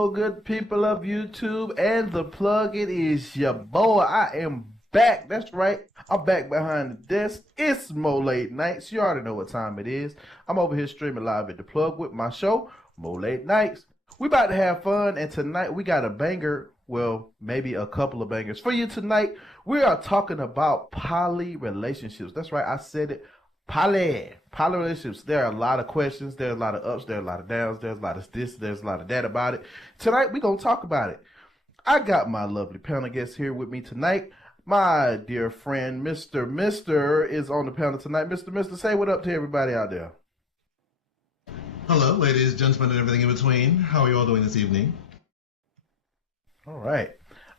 Hello, good people of YouTube and the plug. It is your boy. I am back. That's right. I'm back behind the desk. It's Mo Late Nights. You already know what time it is. I'm over here streaming live at the plug with my show, Mo Late Nights. We about to have fun, and tonight we got a banger. Well, maybe a couple of bangers for you tonight. We are talking about poly relationships. That's right. I said it. Poly relationships. There are a lot of questions. There's a lot of ups. There's a lot of downs. There's a lot of this. There's a lot of that about it. Tonight, we're going to talk about it. I got my lovely panel guest here with me tonight. My dear friend, Mr. is on the panel tonight. Mr. Say what up to everybody out there. Hello, ladies, gentlemen, and everything in between. How are you all doing this evening? All right.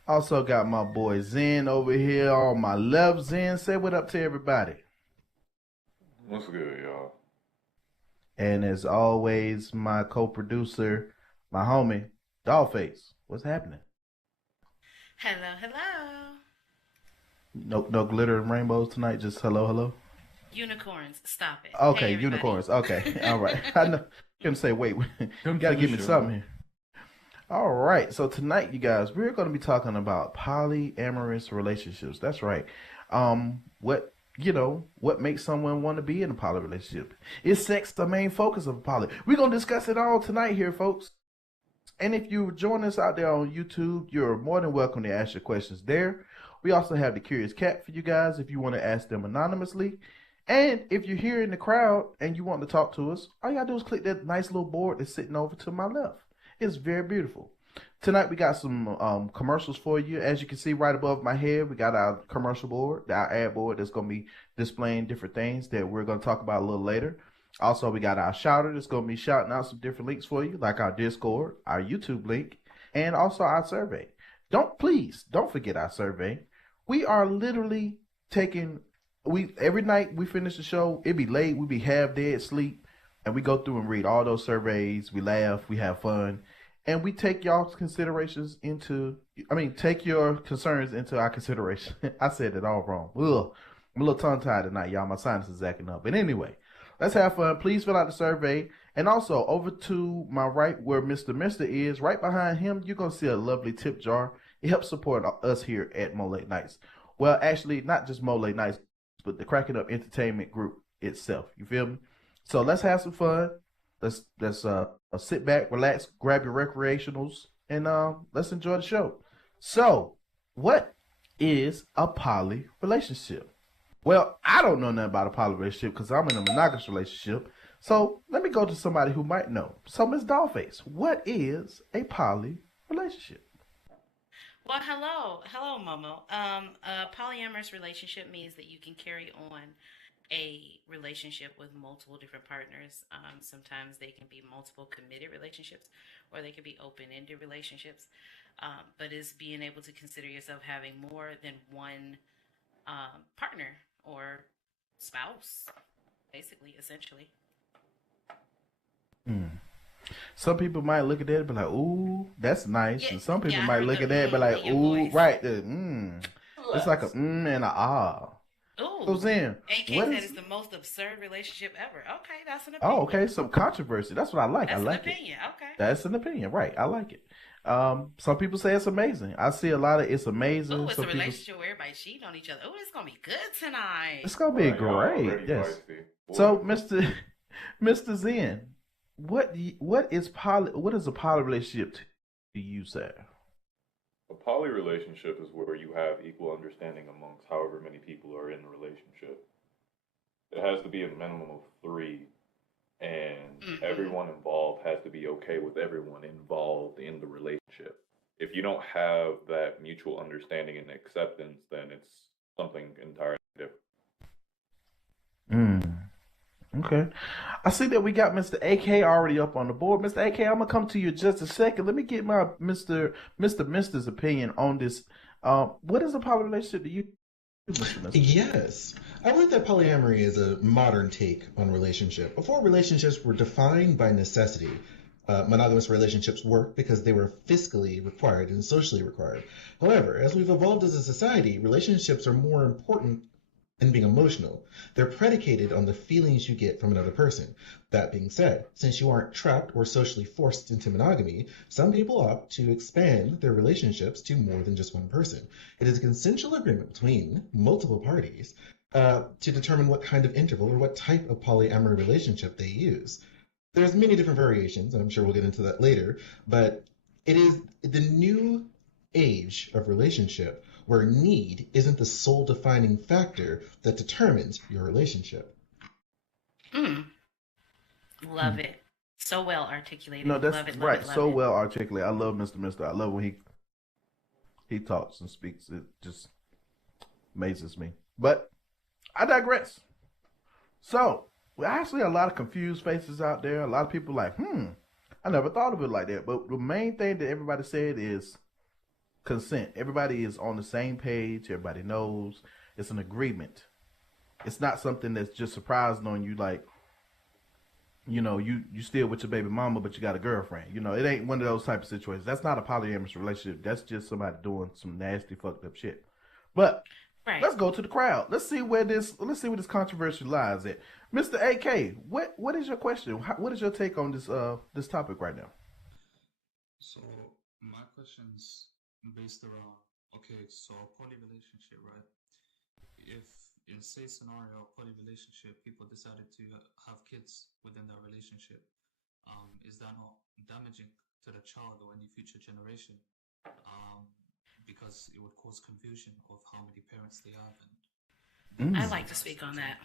Also got my boy Zen over here on my left. Zen, say what up to everybody. What's good, y'all? And as always, my co-producer, my homie, Dollface. What's happening? Hello. No glitter and rainbows tonight. Just hello. Unicorns. Stop it. Okay, hey, unicorns. Okay, all right. I know. You're gonna say, wait, you gotta give me something here. All right. So tonight, you guys, we're gonna be talking about polyamorous relationships. That's right. What makes someone want to be in a poly relationship? Is sex the main focus of a poly? We're going to discuss it all tonight here, folks. And if you join us out there on YouTube, you're more than welcome to ask your questions there. We also have the Curious Cat for you guys if you want to ask them anonymously. And if you're here in the crowd and you want to talk to us, all you got to do is click that nice little board that's sitting over to my left. It's very beautiful. Tonight we got some commercials for you. As you can see right above my head, we got our commercial board, our ad board that's going to be displaying different things that we're going to talk about a little later. Also, we got our shouter that's going to be shouting out some different links for you, like our Discord, our YouTube link, and also our survey. Don't forget our survey. We are literally every night we finish the show, it be late, we be half dead sleep, and we go through and read all those surveys. We laugh, we have fun. And we take y'all's considerations take your concerns into our consideration. I said it all wrong. Ugh. I'm a little tongue-tied tonight, y'all. My sinus is acting up. But anyway, let's have fun. Please fill out the survey. And also, over to my right where Mr. is, right behind him, you're going to see a lovely tip jar. It helps support us here at Mo Late Nights. Well, actually, not just Mo Late Nights, but the Cracking Up Entertainment Group itself. You feel me? So let's have some fun. Let's sit back, relax, grab your recreationals, and let's enjoy the show. So, what is a poly relationship? Well, I don't know nothing about a poly relationship because I'm in a monogamous relationship. So, let me go to somebody who might know. So, Ms. Dollface, what is a poly relationship? Well, hello, Momo. A polyamorous relationship means that you can carry on a relationship with multiple different partners. Sometimes they can be multiple committed relationships or they can be open-ended relationships. But it's being able to consider yourself having more than one partner or spouse, basically, essentially. Some people might look at that and be like, ooh, that's nice. Yeah, and some people I might heard look the at that and be like, in your ooh, voice. right. It's like a and a ah. Ooh. So Zen, AK what said is... it's the most absurd relationship ever. Okay, that's an opinion. Oh, okay. Some controversy. That's what I like. That's I like an it. opinion. Okay. That's an opinion, right? I like it. Some people say it's amazing. I see a lot of it's amazing. Ooh, it's Some a people... relationship where everybody cheating on each other. Ooh, it's gonna be good tonight. It's gonna be Right, y'all great. already Yes. feisty. So, Mr. Zen, what is a poly relationship to you, sir? A poly relationship is where you have equal understanding amongst however many people are in the relationship. It has to be a minimum of 3, and everyone involved has to be okay with everyone involved in the relationship. If you don't have that mutual understanding and acceptance, then it's something entirely different. Okay. I see that we got Mr. AK already up on the board. Mr. AK, I'm gonna come to you in just a second. Let me get my Mr.'s opinion on this. What is a poly relationship to you, Mr. Mister? Yes. I believe that polyamory is a modern take on relationship. Before, relationships were defined by necessity. Monogamous relationships worked because they were fiscally required and socially required. However, as we've evolved as a society, relationships are more important and being emotional. They're predicated on the feelings you get from another person. That being said, since you aren't trapped or socially forced into monogamy, some people opt to expand their relationships to more than just one person. It is a consensual agreement between multiple parties to determine what kind of interval or what type of polyamory relationship they use. There's many different variations, and I'm sure we'll get into that later, but it is the new age of relationship where need isn't the sole defining factor that determines your relationship. Love it. So well articulated. No, that's Love it, love right. it, love So it. well articulated. I love Mr. Mister. I love when he talks and speaks. It just amazes me. But I digress. So, we actually a lot of confused faces out there. A lot of people like, I never thought of it like that. But the main thing that everybody said is consent. Everybody is on the same page. Everybody knows it's an agreement. It's not something that's just surprising on you, like, you still with your baby mama, but you got a girlfriend. It ain't one of those type of situations. That's not a polyamorous relationship. That's just somebody doing some nasty, fucked up shit. But Right. let's go to the crowd. Let's see where this controversy lies at. Mr. AK, what is your question? What is your take on this topic right now? So my question's based around, okay, so a poly relationship, right? If in say scenario, a poly relationship, people decided to have kids within that relationship, is that not damaging to the child or any future generation? Because it would cause confusion of how many parents they have, and I'd like to speak on that.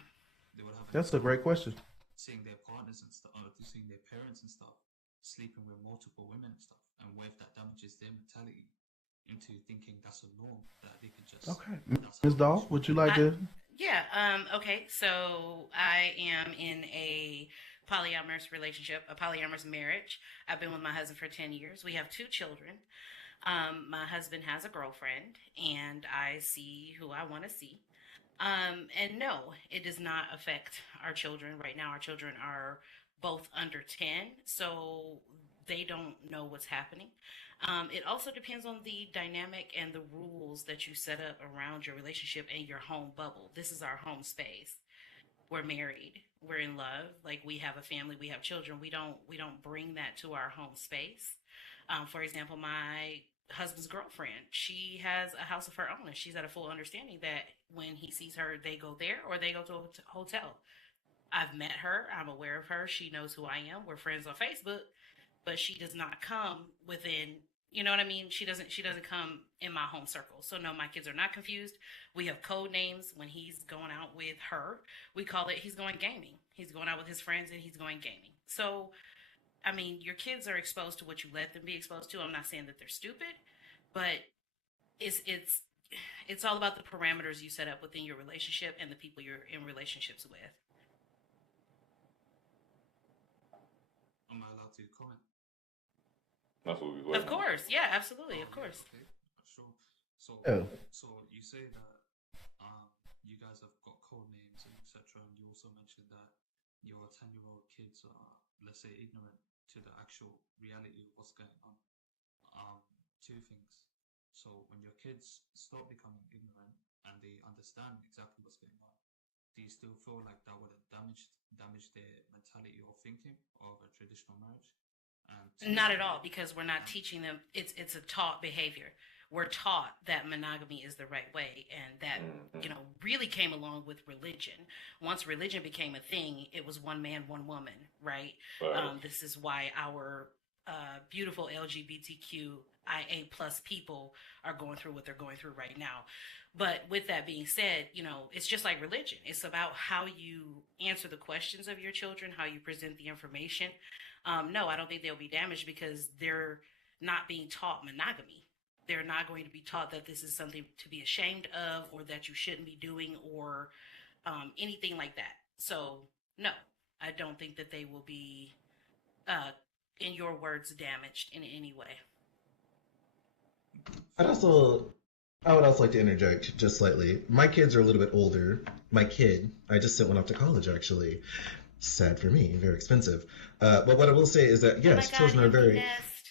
they would have That's a great question. seeing their partners and stuff, or seeing their parents and stuff, sleeping with multiple women and stuff, and what if that damages their mentality into thinking that's a norm that they could just Okay, that's Ms. how Dahl, it would should you like to? Yeah. Okay. So I am in a polyamorous relationship, a polyamorous marriage. I've been with my husband for 10 years. We have 2 children. My husband has a girlfriend, and I see who I want to see. And no, it does not affect our children. Right now, our children are both under 10, so they don't know what's happening. It also depends on the dynamic and the rules that you set up around your relationship and your home bubble. This is our home space. We're married. We're in love. Like, we have a family. We have children. We don't bring that to our home space. For example, my husband's girlfriend, she has a house of her own, and she's at a full understanding that when he sees her, they go there or they go to a hotel. I've met her. I'm aware of her. She knows who I am. We're friends on Facebook, but she does not come within. You know what I mean? She doesn't come in my home circle. So no, my kids are not confused. We have code names when he's going out with her. We call it he's going gaming. He's going out with his friends and he's going gaming. So I mean, your kids are exposed to what you let them be exposed to. I'm not saying that they're stupid, but it's all about the parameters you set up within your relationship and the people you're in relationships with. Am I allowed to comment? That's what we Of course, yeah, absolutely, of course. Okay, sure. So, Oh. so you say that you guys have got code names and etc. And you also mentioned that your 10-year-old kids are, let's say, ignorant to the actual reality of what's going on. 2 things. So when your kids start becoming ignorant and they understand exactly what's going on, do you still feel like that would have damaged their mentality or thinking of a traditional marriage? And Not at all, because we're not teaching them. It's a taught behavior. We're taught that monogamy is the right way, and that really came along with religion. Once religion became a thing, it was one man, one woman, right? Right. This is why our beautiful LGBTQIA plus people are going through what they're going through right now. But with that being said, it's just like religion. It's about how you answer the questions of your children, how you present the information. No, I don't think they'll be damaged because they're not being taught monogamy. They're not going to be taught that this is something to be ashamed of or that you shouldn't be doing or anything like that. So, no, I don't think that they will be, in your words, damaged in any way. I would also like to interject just slightly. My kids are a little bit older. My kid, I just sent one off to college actually. Sad for me, very expensive. But what I will say is that yes, oh my God, children are very. nest.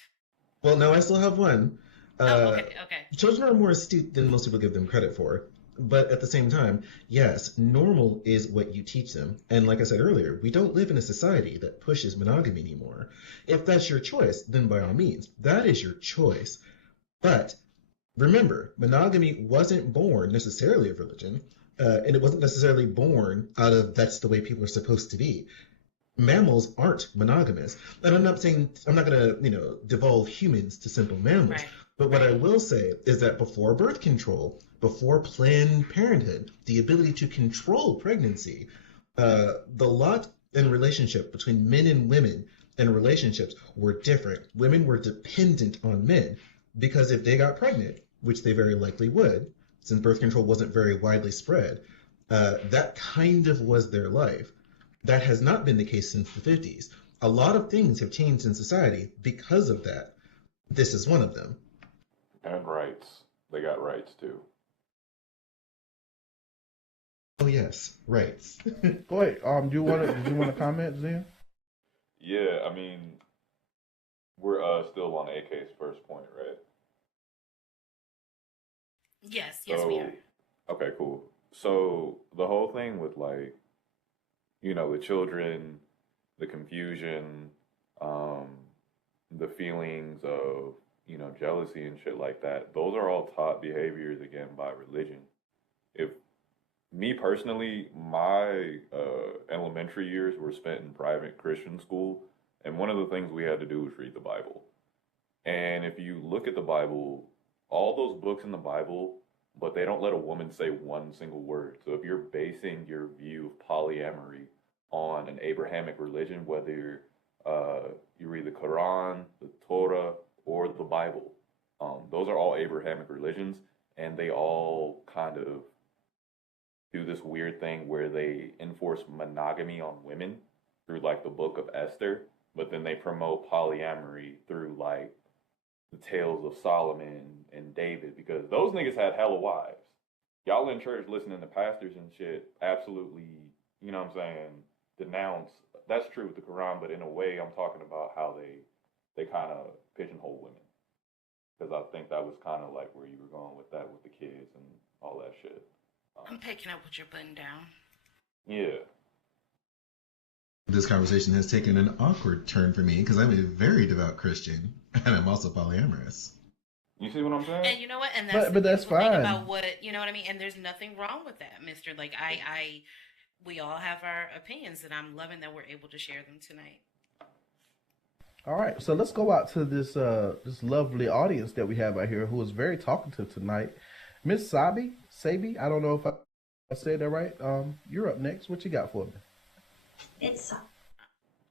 Well, no, I still have one. Okay. Children are more astute than most people give them credit for. But at the same time, yes, normal is what you teach them. And like I said earlier, we don't live in a society that pushes monogamy anymore. If that's your choice, then by all means, that is your choice. But remember, monogamy wasn't born necessarily of religion, and it wasn't necessarily born out of that's the way people are supposed to be. Mammals aren't monogamous. And I'm not saying I'm not gonna, devolve humans to simple mammals. Right. But what I will say is that before birth control, before Planned Parenthood, the ability to control pregnancy, the lot in relationship between men and women in relationships were different. Women were dependent on men because if they got pregnant, which they very likely would, since birth control wasn't very widely spread, that kind of was their life. That has not been the case since the 50s. A lot of things have changed in society because of that. This is one of them. And rights. They got rights too. Oh yes, rights. Go ahead. Did you want to comment, Zen? Yeah, I mean, we're still on AK's first point, right? Yes, we are. Okay, cool. So the whole thing with the children, the confusion, the feelings of, jealousy and shit like that, those are all taught behaviors again by religion. If me personally, my elementary years were spent in private Christian school, and one of the things we had to do was read the Bible. And if you look at the Bible, all those books in the Bible, but they don't let a woman say one single word. So if you're basing your view of polyamory on an Abrahamic religion, whether you read the Quran, the Torah, or the Bible, those are all Abrahamic religions, and they all kind of do this weird thing where they enforce monogamy on women through the book of Esther, but then they promote polyamory through the tales of Solomon and David, because those niggas had hella wives. Y'all in church listening to pastors and shit absolutely, you know what I'm saying, denounce. That's true with the Quran, but in a way I'm talking about how they kind of pigeonhole women. Because I think that was kind of where you were going with that with the kids and all that shit. I'm picking up what you're putting down. Yeah. This conversation has taken an awkward turn for me because I'm a very devout Christian and I'm also polyamorous. You see what I'm saying? And you know what? And that's but that's fine. Thing about what, you know what I mean? And there's nothing wrong with that, mister. We all have our opinions, and I'm loving that we're able to share them tonight. All right, so let's go out to this lovely audience that we have out here who is very talkative tonight. Miss Sabi, I don't know if I said that right. You're up next. What you got for me? It's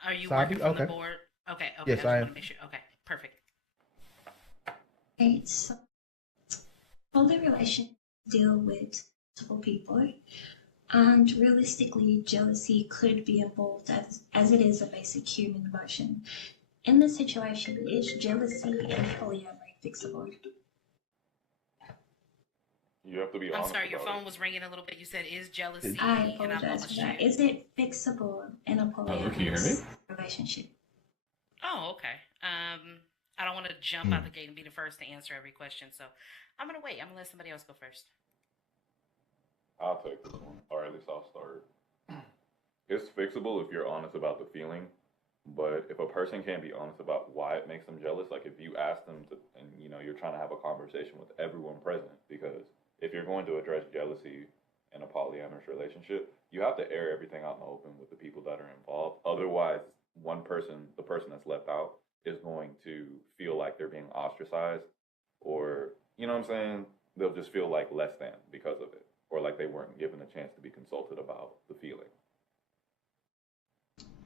Are you Sabi? working from Okay. the board? Okay. Yes, I am. Want to make sure. Okay, perfect. it's poly relations deal with multiple people, and realistically, jealousy could be involved as it is a basic human emotion. In this situation, is jealousy and polyamory fixable? You have to be I'm honest. sorry, your about phone it. was ringing a little bit. You said, is jealousy? I and I apologize lost for that. you. Is it fixable in a can you hear me? polyamorous relationship? Oh, okay. I don't want to jump out the gate and be the first to answer every question, so I'm gonna wait. I'm gonna let somebody else go first. I'll take this one, or at least I'll start. It's fixable if you're honest about the feeling, but if a person can't be honest about why it makes them jealous, if you ask them to, and you're trying to have a conversation with everyone present, because if you're going to address jealousy in a polyamorous relationship, you have to air everything out in the open with the people that are involved. Otherwise, the person that's left out, is going to feel like they're being ostracized, or, you know what I'm saying? They'll just feel like less than because of it, or like they weren't given a chance to be consulted about the feeling.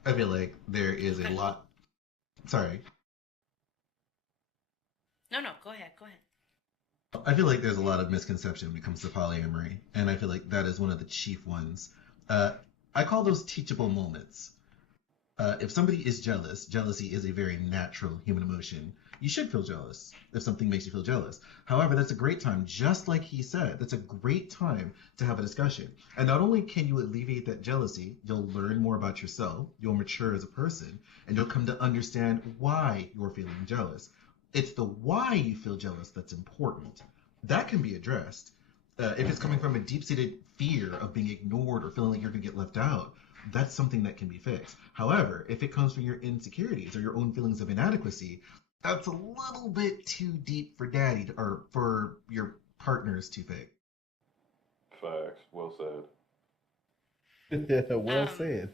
I feel like there is a lot. Sorry. No, go ahead. I feel like there's a lot of misconception when it comes to polyamory, and I feel like that is one of the chief ones. I call those teachable moments. If somebody is jealous, jealousy is a very natural human emotion. You should feel jealous if something makes you feel jealous. However, that's a great time, just like he said, that's a great time to have a discussion. And not only can you alleviate that jealousy, you'll learn more about yourself, you'll mature as a person, and you'll come to understand why you're feeling jealous. It's the why you feel jealous that's important. That can be addressed. if it's coming from a deep-seated fear of being ignored or feeling like you're going to get left out, that's something that can be fixed. However, if it comes from your insecurities or your own feelings of inadequacy, that's a little bit too deep for daddy or for your partners to fix. Facts. Well said. Well Um, said.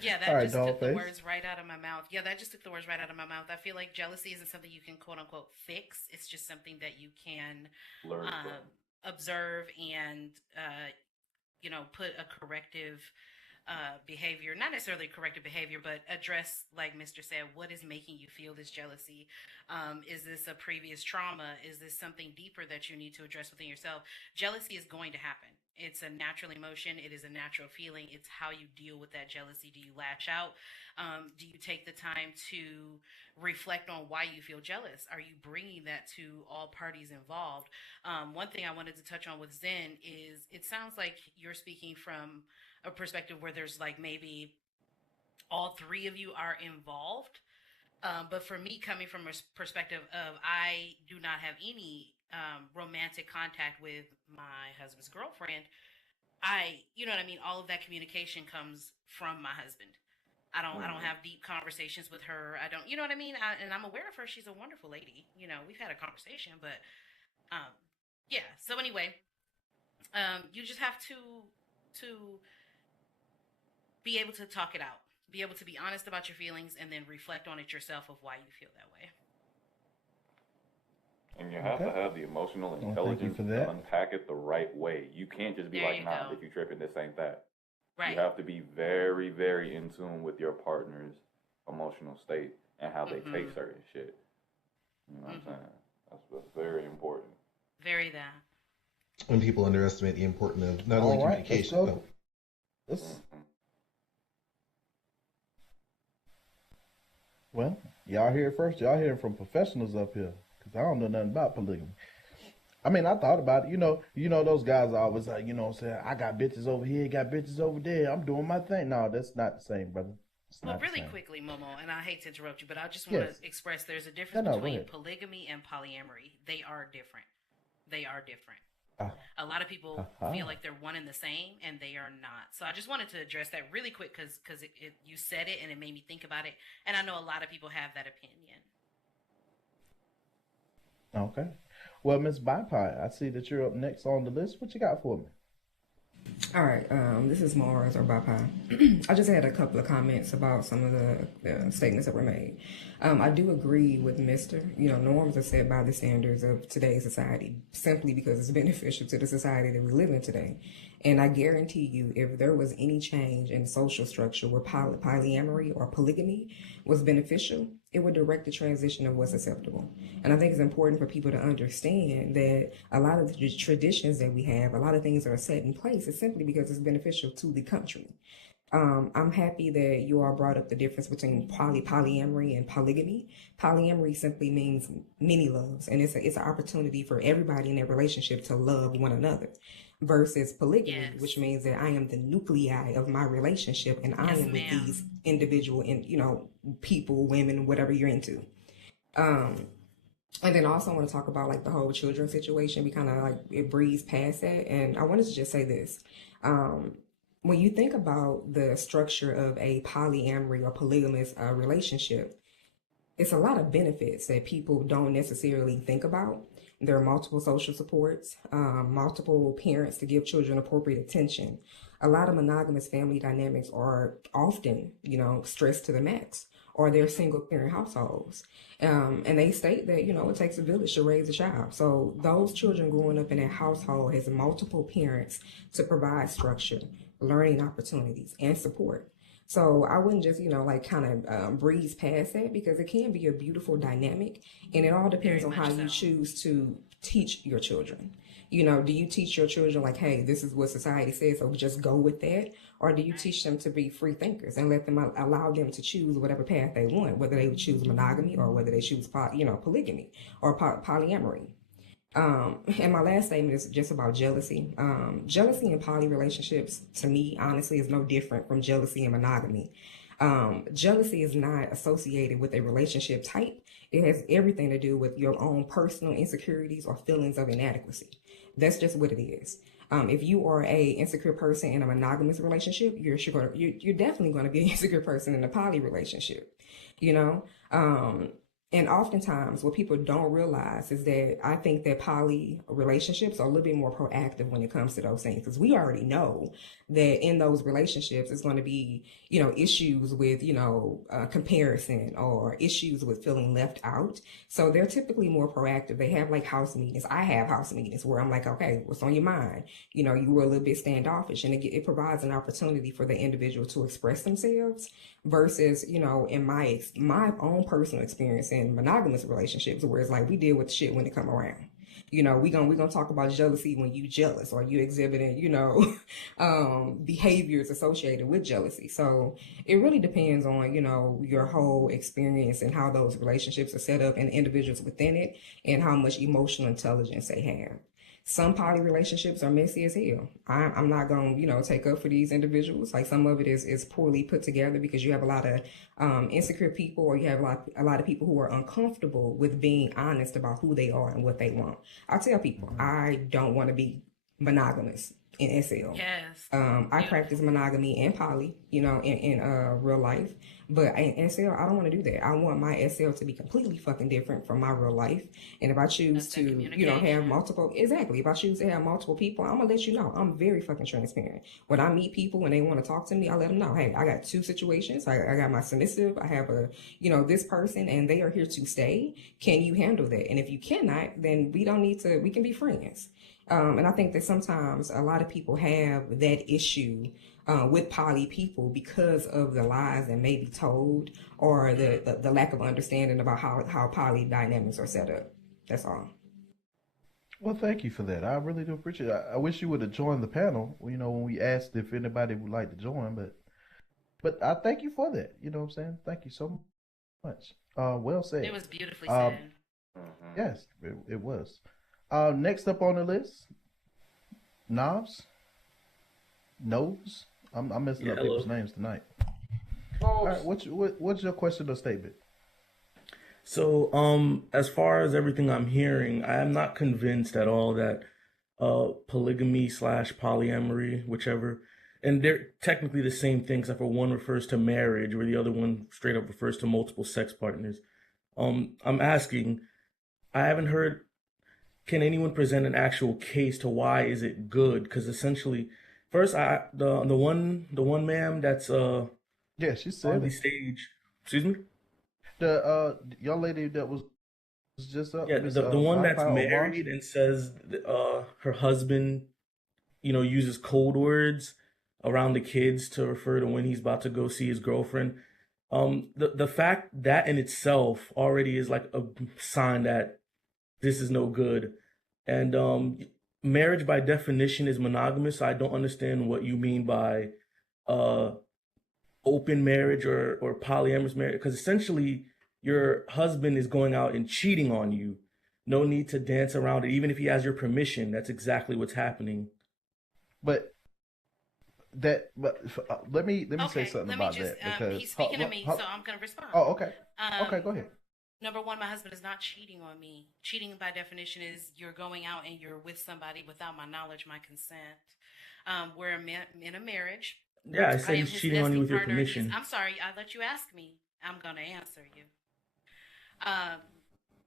yeah, All that right, just took the Dollface. words right out of my mouth. Yeah, that just took the words right out of my mouth. I feel like jealousy isn't something you can quote unquote fix. It's just something that you can Learn from. observe and put a corrective behavior, not necessarily corrective behavior, but address, like Mr. said, what is making you feel this jealousy? Is this a previous trauma? Is this something deeper that you need to address within yourself? Jealousy is going to happen. It's a natural emotion. It is a natural feeling. It's how you deal with that jealousy. Do you lash out? Do you take the time to reflect on why you feel jealous? Are you bringing that to all parties involved? One thing I wanted to touch on with Zen is it sounds like you're speaking from a perspective where there's like maybe all three of you are involved. But for me, coming from a perspective of I do not have any romantic contact with my husband's girlfriend, you know what I mean? All of that communication comes from my husband. I don't have deep conversations with her. I don't, you know what I mean? And I'm aware of her. She's a wonderful lady. You know, we've had a conversation, but um, yeah. So anyway, you just have to be able to talk it out, be able to be honest about your feelings, and then reflect on it yourself of why you feel that way. And you have to Okay. have the emotional Well, thank you intelligence for to that. unpack it the right way. You can't just be There like, you nah, go. if you tripping, this ain't that. You Right. have to be very, very in tune with your partner's emotional state and how they take Mm-hmm. certain shit. You know what I'm Mm-hmm. saying? That's very important. Very that. When people underestimate the importance of not only All right, let's communication, go. Let's, Hmm. well, y'all hear it first. Y'all hear it from professionals up here, because I don't know nothing about polygamy. I mean, I thought about it. You know, those guys are always like, saying, I got bitches over here, got bitches over there. I'm doing my thing. No, that's not the same, brother. It's Well, not the really same. quickly, Momo, and I hate to interrupt you, but I just want Yes. to express there's a No, difference no, go between ahead. polygamy and polyamory. They are different. They are different. Ah, A lot of people feel aha. like they're one and the same, and they are not. So I just wanted to address that really quick because you said it and it made me think about it, and I know a lot of people have that opinion. Okay. Well, Miss Bipie, I see that you're up next on the list. What you got for me? All right, this is Mars or Bapa. I just had a couple of comments about some of the statements that were made. I do agree with Mr. Norms are set by the standards of today's society simply because it's beneficial to the society that we live in today. And I guarantee you, if there was any change in social structure where polyamory or polygamy was beneficial, it would direct the transition of what's acceptable. And I think it's important for people to understand that a lot of the traditions that we have, a lot of things that are set in place, is simply because it's beneficial to the country. I'm happy that you all brought up the difference between polyamory and polygamy. Polyamory simply means many loves, and it's an opportunity for everybody in that relationship to love one another. Versus polygamy, which Yes. means that I am the nuclei of my relationship, and I Yes, am with these ma'am. individual and people, women, whatever you're into. Um, and then also I want to talk about like the whole children situation. We kind of like it breezed past that, and I wanted to just say this. Um, when you think about the structure of a polyamory or polygamous relationship, it's a lot of benefits that people don't necessarily think about. There are multiple social supports, multiple parents to give children appropriate attention. A lot of monogamous family dynamics are often, stressed to the max, or they're single parent households. And they state that, it takes a village to raise a child. So those children growing up in a household has multiple parents to provide structure, learning opportunities, and support. So I wouldn't just, kind of breeze past that because it can be a beautiful dynamic, and it all depends Very on how much you so. choose to teach your children. Do you teach your children like, hey, this is what society says, so just go with that? Or do you Right. teach them to be free thinkers and let them allow them to choose whatever path they want, whether they would choose monogamy or whether they choose, polygamy or polyamory? And my last statement is just about jealousy. Jealousy in poly relationships, to me, honestly, is no different from jealousy in monogamy. Jealousy is not associated with a relationship type. It has everything to do with your own personal insecurities or feelings of inadequacy. That's just what it is. If you are a insecure person in a monogamous relationship, you're definitely going to be an insecure person in a poly relationship, you know? And oftentimes what people don't realize is that I think that poly relationships are a little bit more proactive when it comes to those things, because we already know that in those relationships it's going to be, issues with, comparison or issues with feeling left out. So they're typically more proactive. They have like house meetings. I have house meetings where I'm like, okay, what's on your mind? You were a little bit standoffish, and it provides an opportunity for the individual to express themselves versus, in my own personal experience in monogamous relationships, where it's like we deal with shit when it come around. We gonna talk about jealousy when you jealous or you exhibiting, behaviors associated with jealousy. So it really depends on, your whole experience and how those relationships are set up and the individuals within it and how much emotional intelligence they have. Some poly relationships are messy as hell. I'm not going to, take up for these individuals. Like some of it is poorly put together because you have a lot of insecure people, or you have a lot of people who are uncomfortable with being honest about who they are and what they want. I tell people, I don't want to be monogamous in SL. Yes. I practice monogamy and poly, in real life. But in SL, I don't want to do that. I want my SL to be completely fucking different from my real life. And if I choose to, have multiple, exactly. If I choose to have multiple people, I'm going to let you know. I'm very fucking transparent. When I meet people and they want to talk to me, I let them know, hey, I got two situations. I got my submissive. I have this person, and they are here to stay. Can you handle that? And if you cannot, then we can be friends. And I think that sometimes a lot of people have that issue with poly people because of the lies that may be told or the lack of understanding about how poly dynamics are set up. That's all. Well, thank you for that. I really do appreciate it. I wish you would have joined the panel, when we asked if anybody would like to join, but I thank you for that. You know what I'm saying? Thank you so much. Well said. It was beautifully said. Yes, it was. Next up on the list, Knobs. Nose. I'm messing up people's names tonight. All right, what's your question or statement? So, as far as everything I'm hearing, I am not convinced at all that polygamy / polyamory, whichever, and they're technically the same thing, except for one refers to marriage, where the other one straight up refers to multiple sex partners. I'm asking, I haven't heard. Can anyone present an actual case to why is it good? Because essentially, first, the one ma'am that's yeah, she said on the stage. Excuse me. The young lady that was just up. Yeah, the one that's married and says her husband, uses code words around the kids to refer to when he's about to go see his girlfriend. The fact that in itself already is like a sign that this is no good. And marriage by definition is monogamous. So I don't understand what you mean by open marriage or polyamorous marriage, because essentially your husband is going out and cheating on you. No need to dance around it. Even if he has your permission, that's exactly what's happening. But let me say something about that, because he's speaking to me, so I'm going to respond. Oh, okay. Okay, go ahead. Number one, my husband is not cheating on me. Cheating by definition is you're going out and you're with somebody without my knowledge, my consent. We're in a marriage. Yeah, I said he's cheating on you with your permission. I'm sorry, I let you ask me. I'm going to answer you.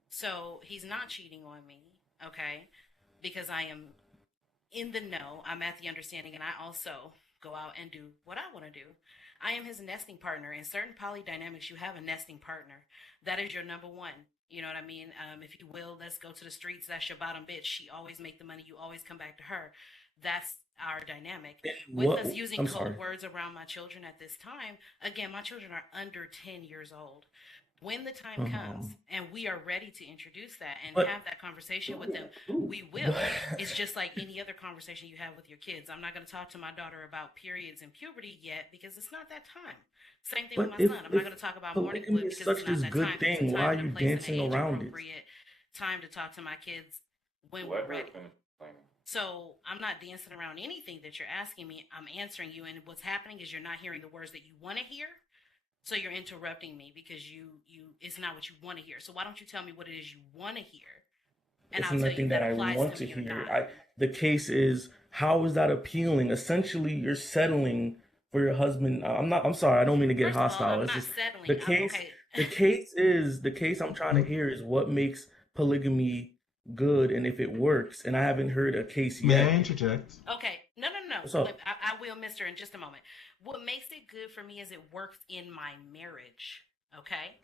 So he's not cheating on me, okay? Because I am in the know. I'm at the understanding, and I also go out and do what I want to do. I am his nesting partner. In certain poly dynamics, you have a nesting partner. That is your number one. You know what I mean? If you will, let's go to the streets. That's your bottom bitch. She always make the money. You always come back to her. That's our dynamic. With us using code words around my children at this time, again, my children are under 10 years old. When the time comes and we are ready to introduce that and have that conversation with them, we will. It's just like any other conversation you have with your kids. I'm not going to talk to my daughter about periods and puberty yet because it's not that time. Same thing with my son. I'm not going to talk about morning wood because it's not that time. Thing. Why are you dancing around it? Time to talk to my kids when we're ready. So I'm not dancing around anything that you're asking me. I'm answering you, and what's happening is you're not hearing the words that you want to hear. So you're interrupting me because you it's not what you want to hear. So why don't you tell me what it is you want to hear? and It's I'll tell you nothing if that that I applies want to to me or hear. not. The case is, how is that appealing? Essentially, you're settling for your husband. I'm sorry, I don't mean to get First of all, hostile. I'm It's not just settling. the case. Okay. The case I'm trying to hear is what makes polygamy good and if it works. And I haven't heard a case May I yet. interject? Okay. No. What's up? I will, mister, in just a moment. What makes it good for me is it works in my marriage. Okay?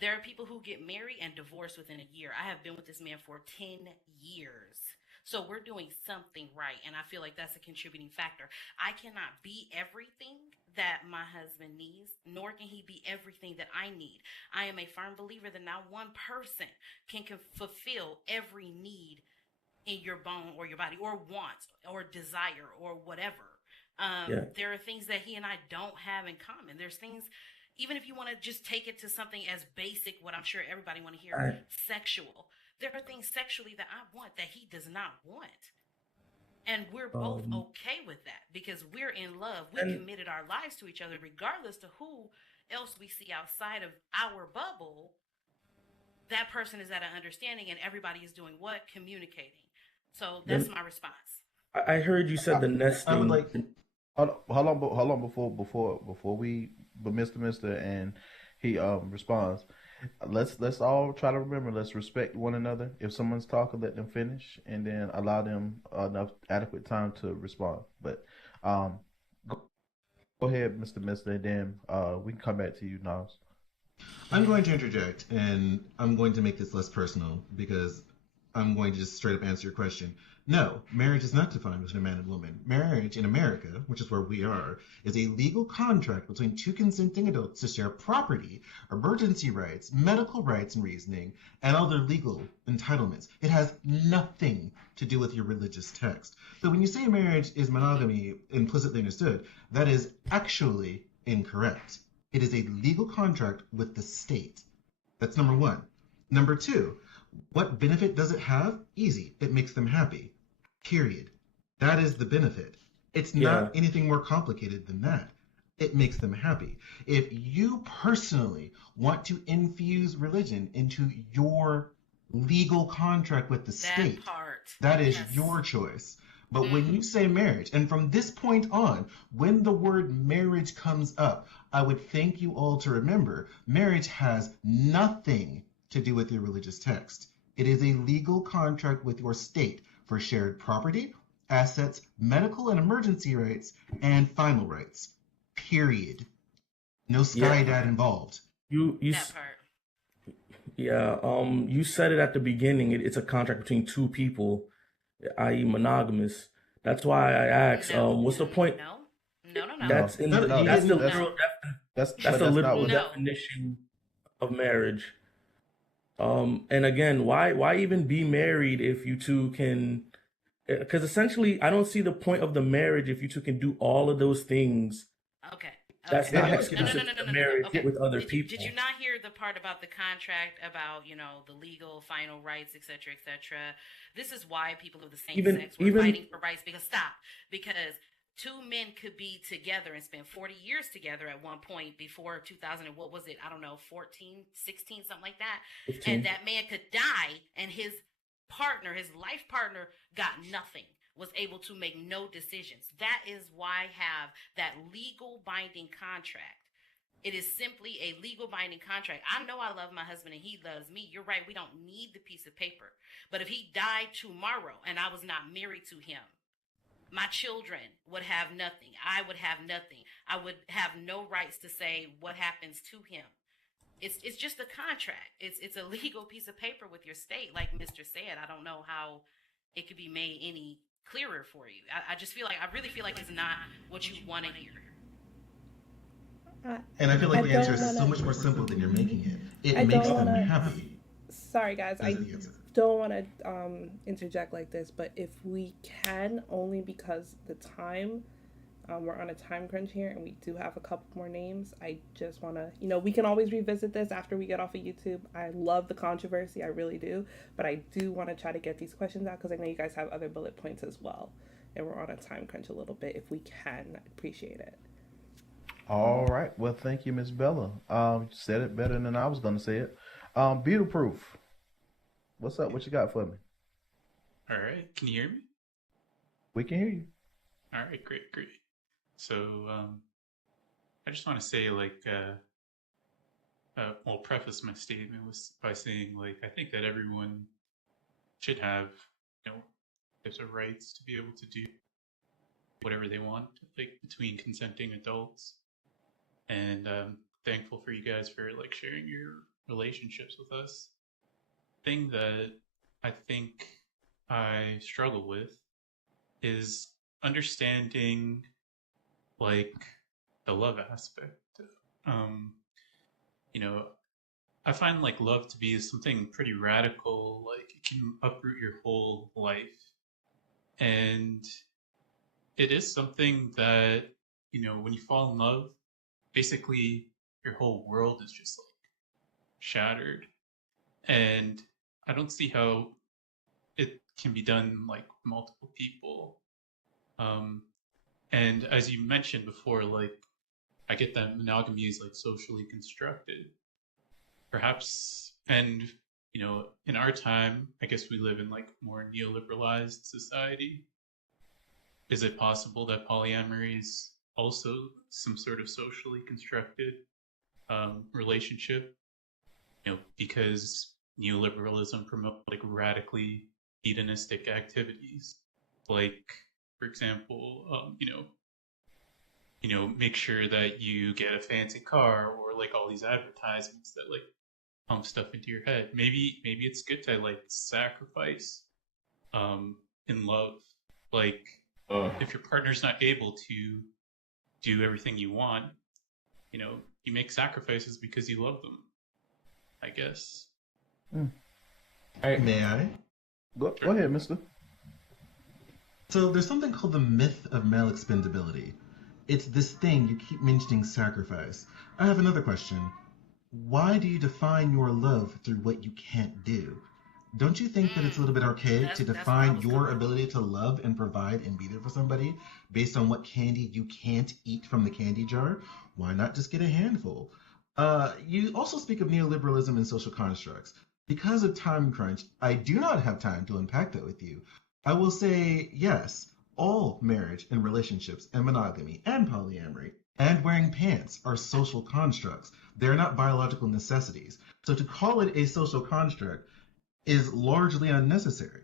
There are people who get married and divorce within a year. I have been with this man for 10 years. So we're doing something right. And I feel like that's a contributing factor. I cannot be everything that my husband needs, nor can he be everything that I need. I am a firm believer that not one person can fulfill every need in your bone or your body, or want or desire or whatever. Yeah. There are things that he and I don't have in common. There's things, even if you want to just take it to something as basic, what I'm sure everybody want to hear, sexual. There are things sexually that I want that he does not want. And we're both okay with that because we're in love. We committed our lives to each other regardless to who else we see outside of our bubble. That person is at an understanding, and everybody is doing what? Communicating. So that's my response. I heard you said the nesting. I would like. Hold on before we, but Mister and he responds. Let's all try to remember. Let's respect one another. If someone's talking, let them finish, and then allow them enough adequate time to respond. But go ahead, Mister, and then we can come back to you, Nas. I'm going to interject, and I'm going to make this less personal because I'm going to just straight up answer your question. No, marriage is not defined between a man and woman. Marriage in America, which is where we are, is a legal contract between two consenting adults to share property, emergency rights, medical rights and reasoning, and other legal entitlements. It has nothing to do with your religious text. So when you say marriage is monogamy implicitly understood, that is actually incorrect. It is a legal contract with the state. That's number one. Number two, what benefit does it have? Easy. It makes them happy. Period. That is the benefit. It's not anything more complicated than that. It makes them happy. If you personally want to infuse religion into your legal contract with the state, that is your choice. But when you say marriage, and from this point on, when the word marriage comes up, I would thank you all to remember marriage has nothing to do with your religious text. It is a legal contract with your state for shared property, assets, medical and emergency rights, and final rights. Period. No sky dad involved. That part. You said it at the beginning. It's a contract between two people, i.e., monogamous. That's why I asked. What's the point? No. That's in the that's the literal definition of marriage. And again, why even be married if you two can? Because essentially, I don't see the point of the marriage if you two can do all of those things. Okay. That's not exclusive No. to marriage with other people. Did you not hear the part about the contract, about the legal final rights, etc., etc.? This is why people of the same sex were fighting for rights. Because two men could be together and spend 40 years together at one point before 2000 and what was it? I don't know, 14, 16, something like that. 15. And that man could die and his partner, his life partner, got nothing, was able to make no decisions. That is why I have that legal binding contract. It is simply a legal binding contract. I know I love my husband and he loves me. You're right. We don't need the piece of paper. But if he died tomorrow and I was not married to him, my children would have nothing. I would have nothing. I would have no rights to say what happens to him. It's just a contract. It's a legal piece of paper with your state. Like Mr. said, I don't know how it could be made any clearer for you. I really feel like it's not what you want to hear. And I feel like the answer is so much more simple than you're making it. It makes them happy. Sorry, guys. I don't want to interject like this, but if we can, only because the time, we're on a time crunch here and we do have a couple more names. I just want to, we can always revisit this after we get off of YouTube. I love the controversy. I really do. But I do want to try to get these questions out because I know you guys have other bullet points as well. And we're on a time crunch a little bit. If we can, I'd appreciate it. All right. Well, thank you, Miss Bella. You said it better than I was going to say it. Beautiful Proof. What's up? What you got for me? All right, can you hear me? We can hear you. All right, great, great. So, I just want to say, I'll preface my statement by saying, I think that everyone should have, types of rights to be able to do whatever they want, between consenting adults. And thankful for you guys for sharing your relationships with us. Thing that I think I struggle with is understanding the love aspect. I find love to be something pretty radical. It can uproot your whole life, and it is something that when you fall in love, basically your whole world is just shattered. And I don't see how it can be done multiple people. And as you mentioned before, I get that monogamy is socially constructed. Perhaps, and in our time, I guess we live in more neoliberalized society. Is it possible that polyamory is also some sort of socially constructed relationship? Because neoliberalism promotes radically hedonistic activities, for example, make sure that you get a fancy car, or all these advertisements that pump stuff into your head. Maybe it's good to sacrifice in love. If your partner's not able to do everything you want, you make sacrifices because you love them, I guess. May I? Go ahead, mister. So there's something called the myth of male expendability. It's this thing you keep mentioning, sacrifice. I have another question. Why do you define your love through what you can't do? Don't you think that it's a little bit archaic to define your ability to love and provide and be there for somebody based on what candy you can't eat from the candy jar? Why not just get a handful? You also speak of neoliberalism and social constructs. Because of time crunch, I do not have time to unpack that with you. I will say, yes, all marriage and relationships and monogamy and polyamory and wearing pants are social constructs. They're not biological necessities. So to call it a social construct is largely unnecessary.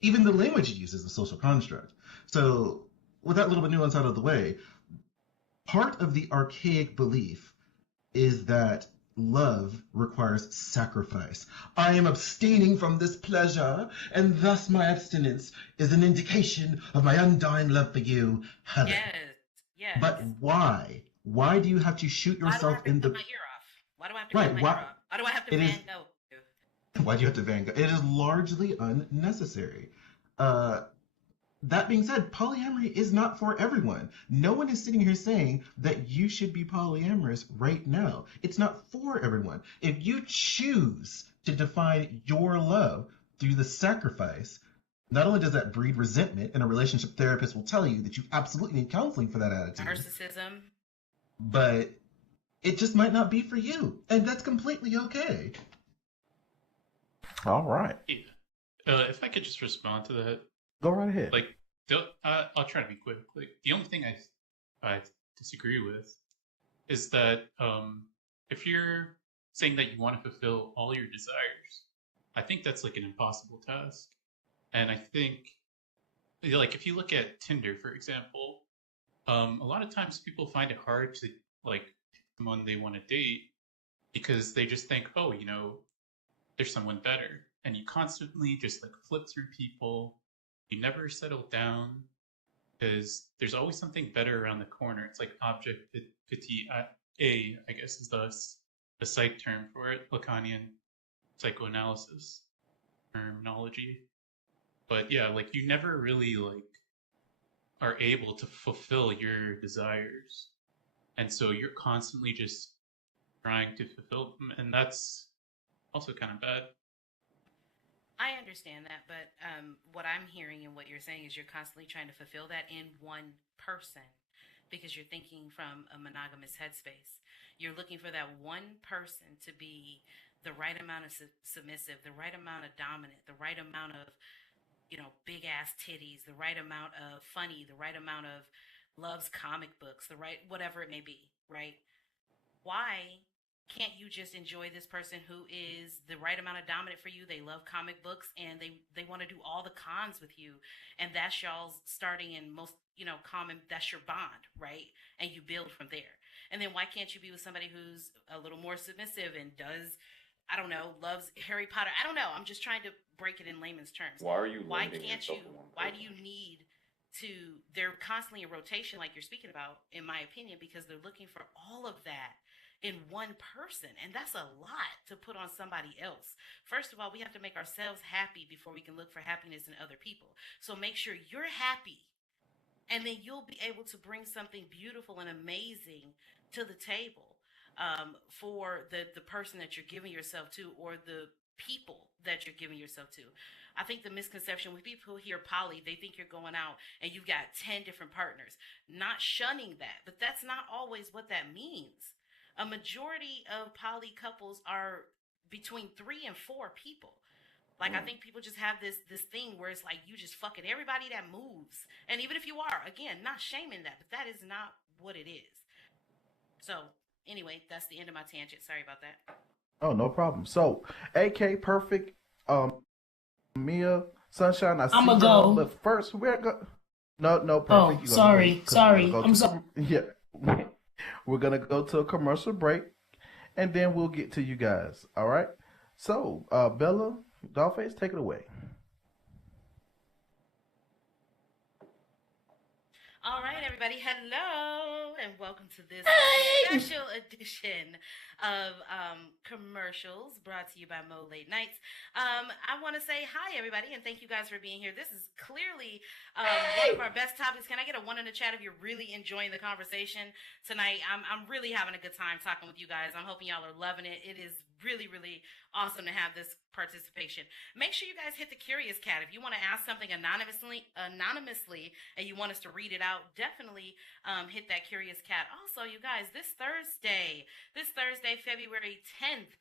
Even the language you use is a social construct. So with that little bit nuance out of the way, part of the archaic belief is that love requires sacrifice. I am abstaining from this pleasure, and thus my abstinence is an indication of my undying love for you, Helen. Yes. But why? Why do you have to shoot yourself in the... Why do I have to cut my ear off? Why do I have to Van Gogh? Why do you have to Van Gogh? It is largely unnecessary. That being said, polyamory is not for everyone. No one is sitting here saying that you should be polyamorous right now. It's not for everyone. If you choose to define your love through the sacrifice, not only does that breed resentment, and a relationship therapist will tell you that you absolutely need counseling for that attitude. Narcissism. But it just might not be for you, and that's completely okay. All right. If I could just respond to that. Go right ahead. I'll try to be quick. The only thing I disagree with is that if you're saying that you want to fulfill all your desires, I think that's an impossible task. And I think, if you look at Tinder, for example, a lot of times people find it hard to someone they want to date because they just think, oh, there's someone better, and you constantly just flip through people. You never settle down because there's always something better around the corner. It's object petit A, I guess, is the psych term for it, Lacanian psychoanalysis terminology. But yeah, you never really are able to fulfill your desires, and so you're constantly just trying to fulfill them, and that's also kind of bad. I understand that, but what I'm hearing and what you're saying is you're constantly trying to fulfill that in one person because you're thinking from a monogamous headspace. You're looking for that one person to be the right amount of submissive, the right amount of dominant, the right amount of big ass titties, the right amount of funny, the right amount of loves comic books, the right, whatever it may be, right? Why can't you just enjoy this person who is the right amount of dominant for you? They love comic books and they want to do all the cons with you. And that's y'all's starting and most, common, that's your bond, right? And you build from there. And then why can't you be with somebody who's a little more submissive and does, I don't know, loves Harry Potter? I don't know. I'm just trying to break it in layman's terms. Why are you Why limiting can't yourself you, to one why do person? you need to, they're constantly in rotation like you're speaking about, in my opinion, because they're looking for all of that in one person. And that's a lot to put on somebody else. First of all, we have to make ourselves happy before we can look for happiness in other people. So make sure you're happy, and then you'll be able to bring something beautiful and amazing to the table, for the person that you're giving yourself to, or the people that you're giving yourself to. I think the misconception with people hear poly, they think you're going out and you've got 10 different partners. Not shunning that, but that's not always what that means. A majority of poly couples are between 3 and 4 people. Like, I think people just have this thing where it's like you just fucking everybody that moves. And even if you are, again, not shaming that, but that is not what it is. So anyway, that's the end of my tangent. Sorry about that. Oh, no problem. So, AK, Perfect, Mia, Sunshine, I see I'ma y'all. go. But first, we're going No, Perfect. Oh, You're gonna sorry, wait, 'cause sorry. we're gonna go I'm to sorry. yeah. We're gonna go to a commercial break, and then we'll get to you guys. All right. So, Bella, Dollface, take it away. All right, everybody. Hello, and welcome to this Hey! special edition of commercials brought to you by Mo Late Nights. I want to say hi, everybody, and thank you guys for being here. This is clearly one of our best topics. Can I get a 1 in the chat if you're really enjoying the conversation tonight? I'm really having a good time talking with you guys. I'm hoping y'all are loving it. It is really, really awesome to have this participation. Make sure you guys hit the Curious Cat. If you want to ask something anonymously, and you want us to read it out, definitely hit that Curious Cat. Also, you guys, this Thursday, February 10th,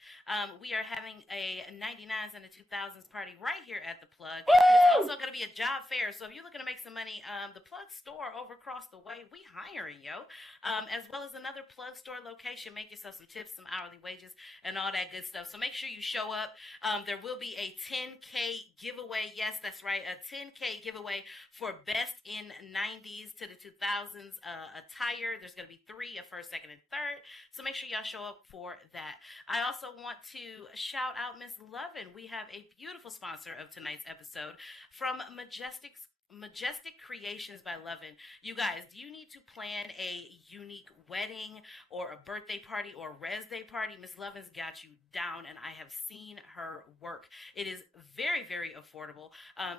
we are having a 99s and a 2000s party right here at the Plug. It's also going to be a job fair, so if you're looking to make some money, the Plug store over across the way, we hiring, yo. As well as another Plug store location. Make yourself some tips, some hourly wages, and all that good stuff. So make sure you show up. There will be a 10K giveaway. Yes, that's right, a 10K giveaway for best in 90s to the 2000s attire. There's going to be 3, a first, second, and third. So make sure y'all show up for that. I also want to shout out Miss Lovin. We have a beautiful sponsor of tonight's episode from Majestic Creations by Lovin. You guys, do you need to plan a unique wedding or a birthday party or res day party? Miss Lovin's got you down, and I have seen her work. It is very, very affordable.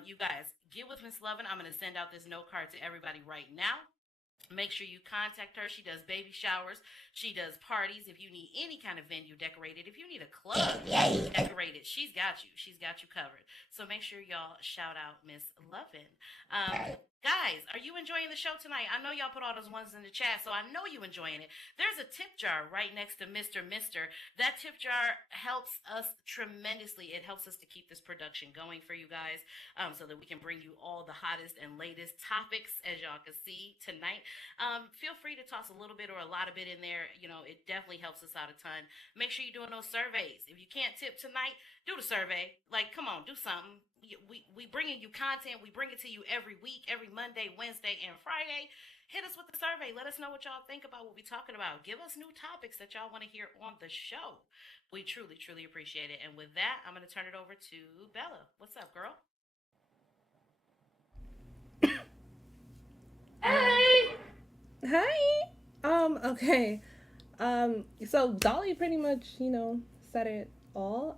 You guys, get with Miss Lovin. I'm going to send out this note card to everybody right now. Make sure you contact her. She does baby showers. She does parties. If you need any kind of venue decorated, if you need a club decorated, she's got you. She's got you covered. So make sure y'all shout out Miss Lovin. Guys, are you enjoying the show tonight? I know y'all put all those ones in the chat, so I know you enjoying it. There's a tip jar right next to Mr. That tip jar helps us tremendously. It helps us to keep this production going for you guys, so that we can bring you all the hottest and latest topics, as y'all can see tonight. Feel free to toss a little bit or a lot of it in there. You know, it definitely helps us out a ton. Make sure you're doing those surveys. If you can't tip tonight, do the survey. Like, come on, do something. We bringing you content. We bring it to you every week, every Monday, Wednesday, and Friday. Hit us with the survey. Let us know what y'all think about what we're talking about. Give us new topics that y'all want to hear on the show. We truly, truly appreciate it. And with that, I'm going to turn it over to Bella. What's up, girl? Hey. Okay. So Dolly pretty much, said it all.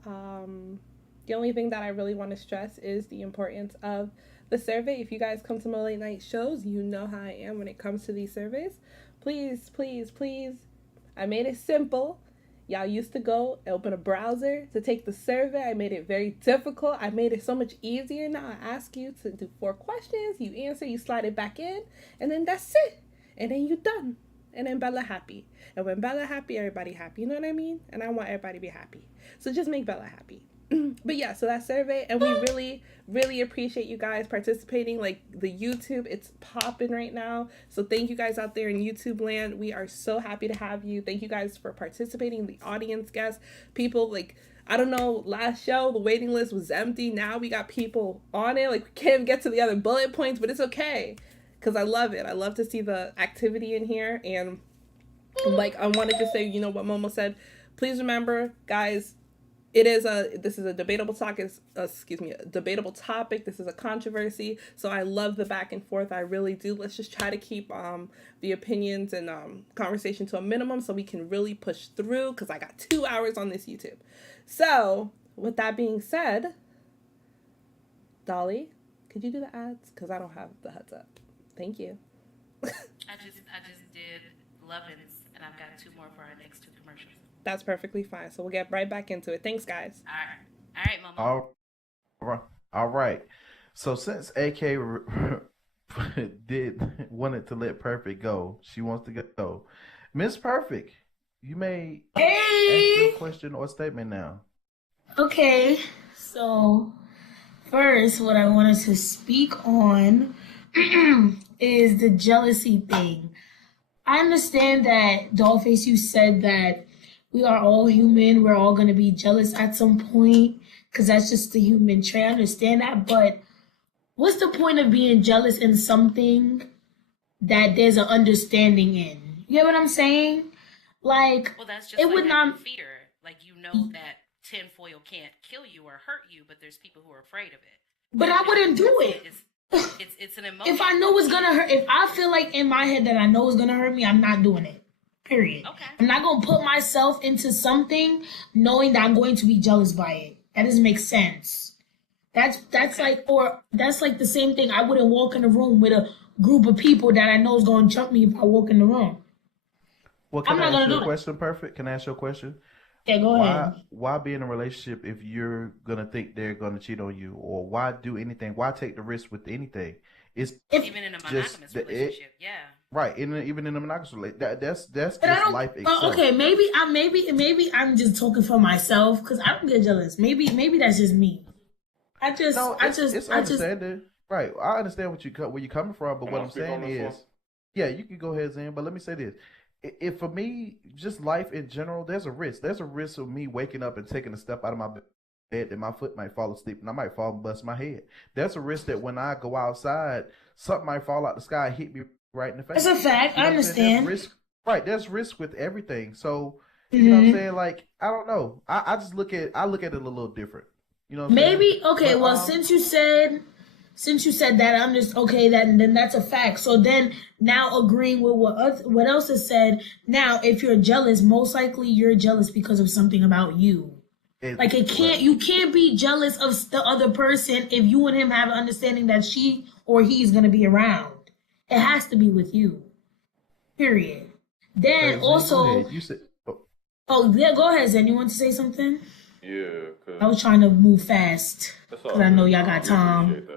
The only thing that I really want to stress is the importance of the survey. If you guys come to my late night shows, you know how I am when it comes to these surveys. Please, please, please. I made it simple. Y'all used to go open a browser to take the survey. I made it very difficult. I made it so much easier now. I ask you to do 4 questions. You answer, you slide it back in, and then that's it. And then you're done. And then Bella happy. And when Bella happy, everybody happy. You know what I mean? And I want everybody to be happy. So just make Bella happy. But yeah, so that survey, and we really appreciate you guys participating. Like the YouTube, it's popping right now. So thank you guys out there in YouTube land. We are so happy to have you. Thank you guys for participating. The audience, guests, people, like, I don't know, last show the waiting list was empty. Now we got people on it. Like, we can't even get to the other bullet points, but it's okay, because I love it. I love to see the activity in here. And like, I wanted to say, you know what Momo said, please remember, guys, this is a debatable topic. A debatable topic. This is a controversy. So I love the back and forth. I really do. Let's just try to keep the opinions and conversation to a minimum so we can really push through, because I got 2 hours on this YouTube. So with that being said, Dolly, could you do the ads? Because I don't have the heads up. Thank you. I just did Lovin's, and I've got 2 more for our next 2 commercials. That's perfectly fine. So we'll get right back into it. Thanks, guys. All right, Mama. All right. So since AK wanted to let Perfect go, she wants to go. Miss Perfect, you may ask your question or statement now. Okay. So first, what I wanted to speak on is the jealousy thing. I understand that, Dollface, you said that we are all human. We're all going to be jealous at some point, because that's just the human trait. I understand that. But what's the point of being jealous in something that there's an understanding in? You get what I'm saying? Like, well, that's just it like would not fear. Like, you know that tinfoil can't kill you or hurt you, but there's people who are afraid of it. But I wouldn't do it. It's an emotion. If I know it's gonna hurt, if I feel like in my head that I know it's gonna hurt me, I'm not doing it. Period. Okay. I'm not gonna put myself into something knowing that I'm going to be jealous by it. That doesn't make sense. That's like the same thing. I wouldn't walk in a room with a group of people that I know is gonna jump me if I walk in the room. Well, can I ask you a question, Perfect? Can I ask you a question? Yeah, go ahead. Why be in a relationship if you're gonna think they're gonna cheat on you, or why do anything? Why take the risk with anything? Even in a monogamous relationship, yeah. Right, even in a monogamous relationship, that's just life itself. Okay, maybe I'm just talking for myself, because I don't get jealous. Maybe that's just me. It's understanding. Right, I understand where you're coming from, but what I'm saying is, yeah, you can go ahead, Zan. But let me say this: if for me, just life in general, there's a risk. There's a risk of me waking up and taking a step out of my bed that my foot might fall asleep and I might fall and bust my head. There's a risk that when I go outside, something might fall out the sky, hit me right in the face. That's a fact. I understand. There's risk with everything. So you know what I'm saying? Like, I don't know. I just look at it a little different. You know what I'm saying? Okay, but, well, since you said that, I'm just okay. Then that's a fact. So then, now agreeing with what else is said. Now, if you're jealous, most likely you're jealous because of something about you. Like, you can't be jealous of the other person if you and him have an understanding that she or he's gonna be around. It has to be with you. Period. Then also, oh yeah, go ahead, Zen. You want to say something? Yeah, I was trying to move fast because I know y'all got time.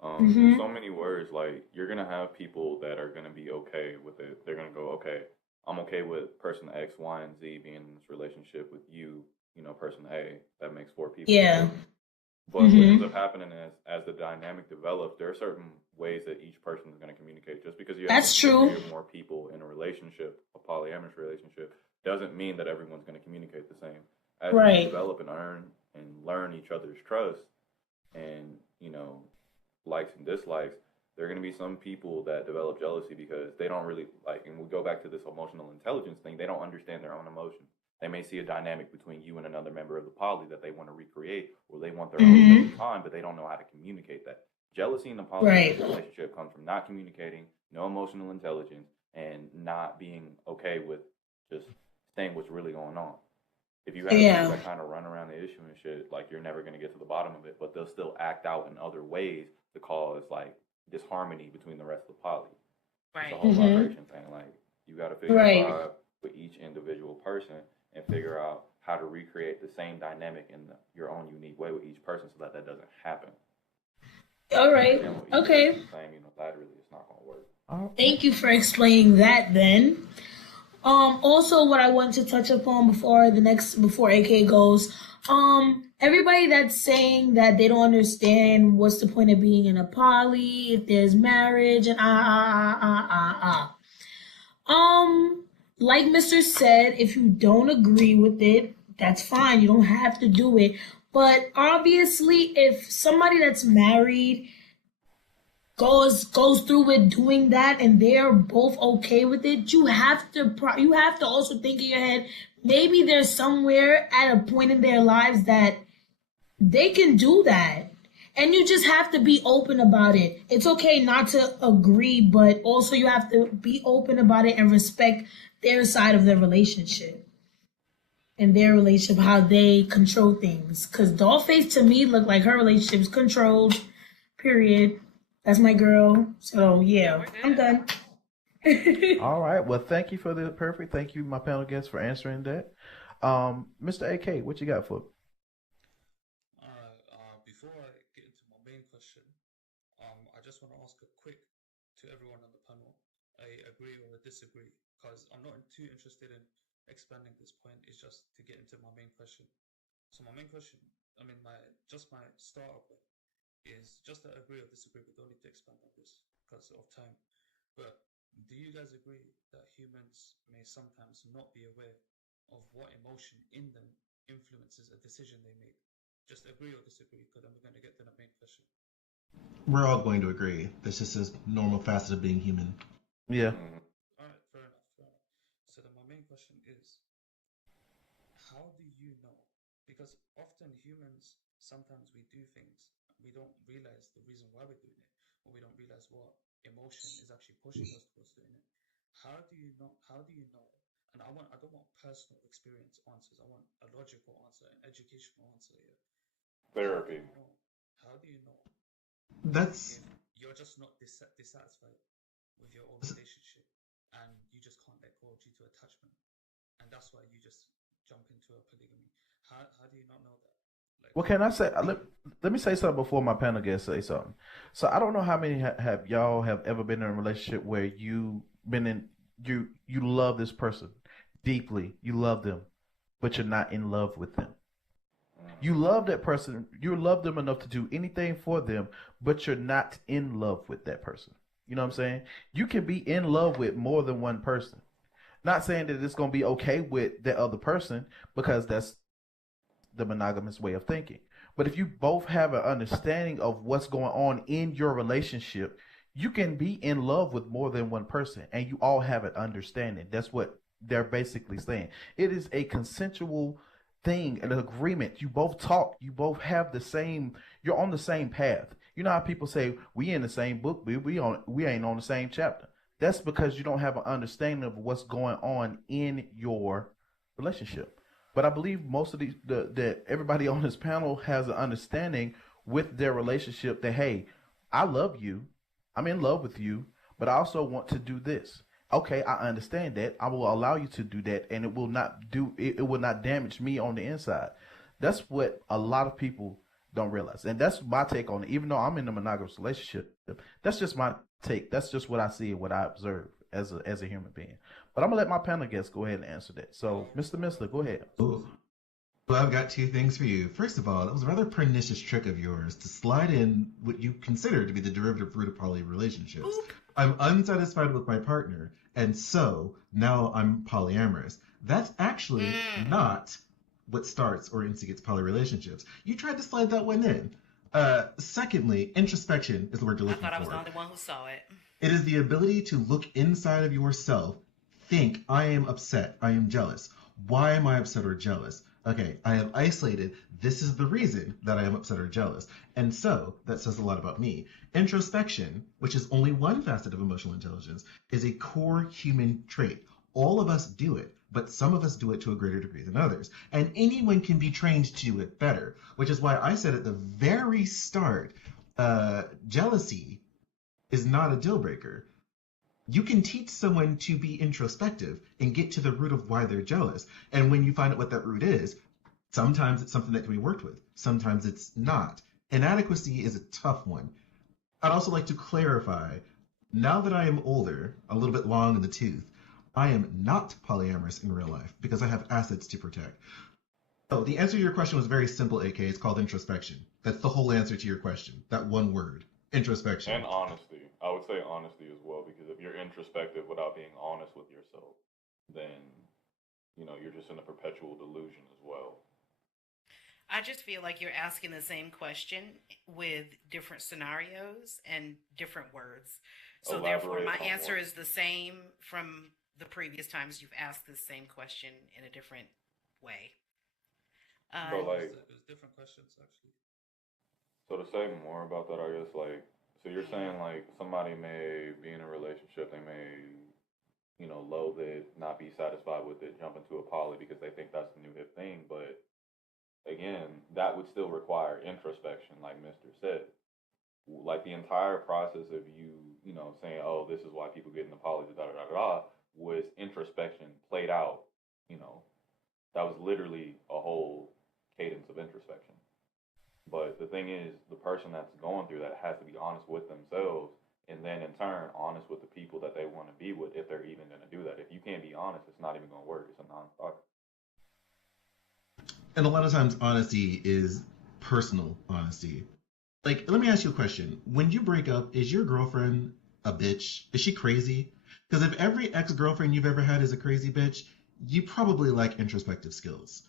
There's so many words. Like, you're gonna have people that are gonna be okay with it. They're gonna go, okay, I'm okay with person X, Y, and Z being in this relationship with you. You know, person A, that makes 4 people. Yeah. But what ends up happening is, as the dynamic develops, there are certain ways that each person is going to communicate. Just because you have more people in a relationship, a polyamorous relationship, doesn't mean that everyone's going to communicate the same. As you develop and learn each other's trust, and, you know, likes and dislikes, there are going to be some people that develop jealousy because they don't really like, and we go back to this emotional intelligence thing, they don't understand their own emotions. They may see a dynamic between you and another member of the poly that they want to recreate, or they want their own special time, but they don't know how to communicate that. Jealousy in the polyamorous relationship comes from not communicating, no emotional intelligence, and not being okay with just saying what's really going on. If you have people that kind of run around the issue and shit, like, you're never going to get to the bottom of it, but they'll still act out in other ways to cause, like, disharmony between the rest of the poly. Right. It's a whole vibration thing. Like, you got to figure out with each individual person and figure out how to recreate the same dynamic in your own unique way with each person so that doesn't happen. All right. Okay. Saying, laterally, it's not going to work. Thank you for explaining that then. Also, what I want to touch upon before AK goes, everybody that's saying that they don't understand what's the point of being in a poly if there's marriage and like Mr. said, if you don't agree with it, that's fine. You don't have to do it. But obviously, if somebody that's married goes through with doing that and they're both okay with it, you have to also think in your head, maybe there's somewhere at a point in their lives that they can do that. And you just have to be open about it. It's okay not to agree, but also you have to be open about it and respect their side of the relationship. And their relationship, how they control things. Because Dollface to me looked like her relationship is controlled, period. That's my girl. So, yeah, I'm done. All right. Well, thank you for the perfect. Thank you, my panel guests, for answering that. Mr. AK, what you got for? Before I get into my main question, I just want to ask a quick to everyone on the panel. I agree or disagree, because I'm not too interested in expanding this point. It's just to get into my main question. So my main question, my starter point is just to agree or disagree. We don't need to expand on this because of time. But do you guys agree that humans may sometimes not be aware of what emotion in them influences a decision they make? Just agree or disagree, because then we're going to get to the main question. We're all going to agree. This is a normal facet of being human. Yeah. All right, fair enough. So then my main question is, how do you know? Because often humans, sometimes we do things, we don't realize the reason why we're doing it, or we don't realize what emotion is actually pushing us towards doing it. How do you know? And I don't want personal experience answers. I want a logical answer, an educational answer here. Therapy. How do you know? That's... If you're just not dissatisfied with your own relationship and you just can't let go due to attachment, and that's why you just jump into a polygamy. How do you not know that? Well, can I say? Let me say something before my panel guests say something. So I don't know how many have y'all have ever been in a relationship where you love this person deeply, you love them, but you're not in love with them. You love that person, you love them enough to do anything for them, but you're not in love with that person. You know what I'm saying? You can be in love with more than one person. Not saying that it's going to be okay with that other person, because that's the monogamous way of thinking. But if you both have an understanding of what's going on in your relationship, you can be in love with more than one person, and you all have an understanding. That's what they're basically saying. It is a consensual thing, an agreement. You both talk, you both have the same, you're on the same path. You know how people say, we in the same book, we ain't on the same chapter. That's because you don't have an understanding of what's going on in your relationship. But I believe most of that everybody on this panel has an understanding with their relationship that, hey, I love you, I'm in love with you, but I also want to do this. Okay, I understand that. I will allow you to do that, and it will not damage me on the inside. That's what a lot of people don't realize, and that's my take on it. Even though I'm in a monogamous relationship, that's just my take. That's just what I see and what I observe as a human being. But I'm gonna let my panel guests go ahead and answer that. So, Mr. Missler, go ahead. Ooh. Well, I've got two things for you. First of all, that was a rather pernicious trick of yours to slide in what you consider to be the derivative root of poly relationships. Ooh. I'm unsatisfied with my partner, and so now I'm polyamorous. That's actually not what starts or instigates poly relationships. You tried to slide that one in. Secondly, introspection is the word you're looking for. I thought I was the only one who saw it. It is the ability to look inside of yourself, think, I am upset, I am jealous. Why am I upset or jealous? Okay, I have isolated, this is the reason that I am upset or jealous. And so, that says a lot about me. Introspection, which is only one facet of emotional intelligence, is a core human trait. All of us do it, but some of us do it to a greater degree than others. And anyone can be trained to do it better, which is why I said at the very start, jealousy is not a deal breaker. You can teach someone to be introspective and get to the root of why they're jealous. And when you find out what that root is, sometimes it's something that can be worked with. Sometimes it's not. Inadequacy is a tough one. I'd also like to clarify, now that I am older, a little bit long in the tooth, I am not polyamorous in real life because I have assets to protect. So the answer to your question was very simple, AK. It's called introspection. That's the whole answer to your question. That one word, introspection. And honesty. I would say honesty as well, because if you're introspective without being honest with yourself, then, you're just in a perpetual delusion as well. I just feel like you're asking the same question with different scenarios and different words. So therefore, my answer is the same from the previous times you've asked the same question in a different way. But There's different questions actually. So to say more about that, I guess, so you're saying somebody may be in a relationship, they may, loathe it, not be satisfied with it, jump into a poly because they think that's the new hip thing. But again, that would still require introspection, like Mr. said. Like the entire process of you, saying, oh, this is why people get into poly, was introspection played out. That was literally a whole cadence of introspection. But the thing is, the person that's going through that has to be honest with themselves, and then in turn, honest with the people that they want to be with, if they're even going to do that. If you can't be honest, it's not even going to work. It's a non-starter. And a lot of times, honesty is personal honesty. Let me ask you a question. When you break up, is your girlfriend a bitch? Is she crazy? Because if every ex-girlfriend you've ever had is a crazy bitch, you probably lack introspective skills.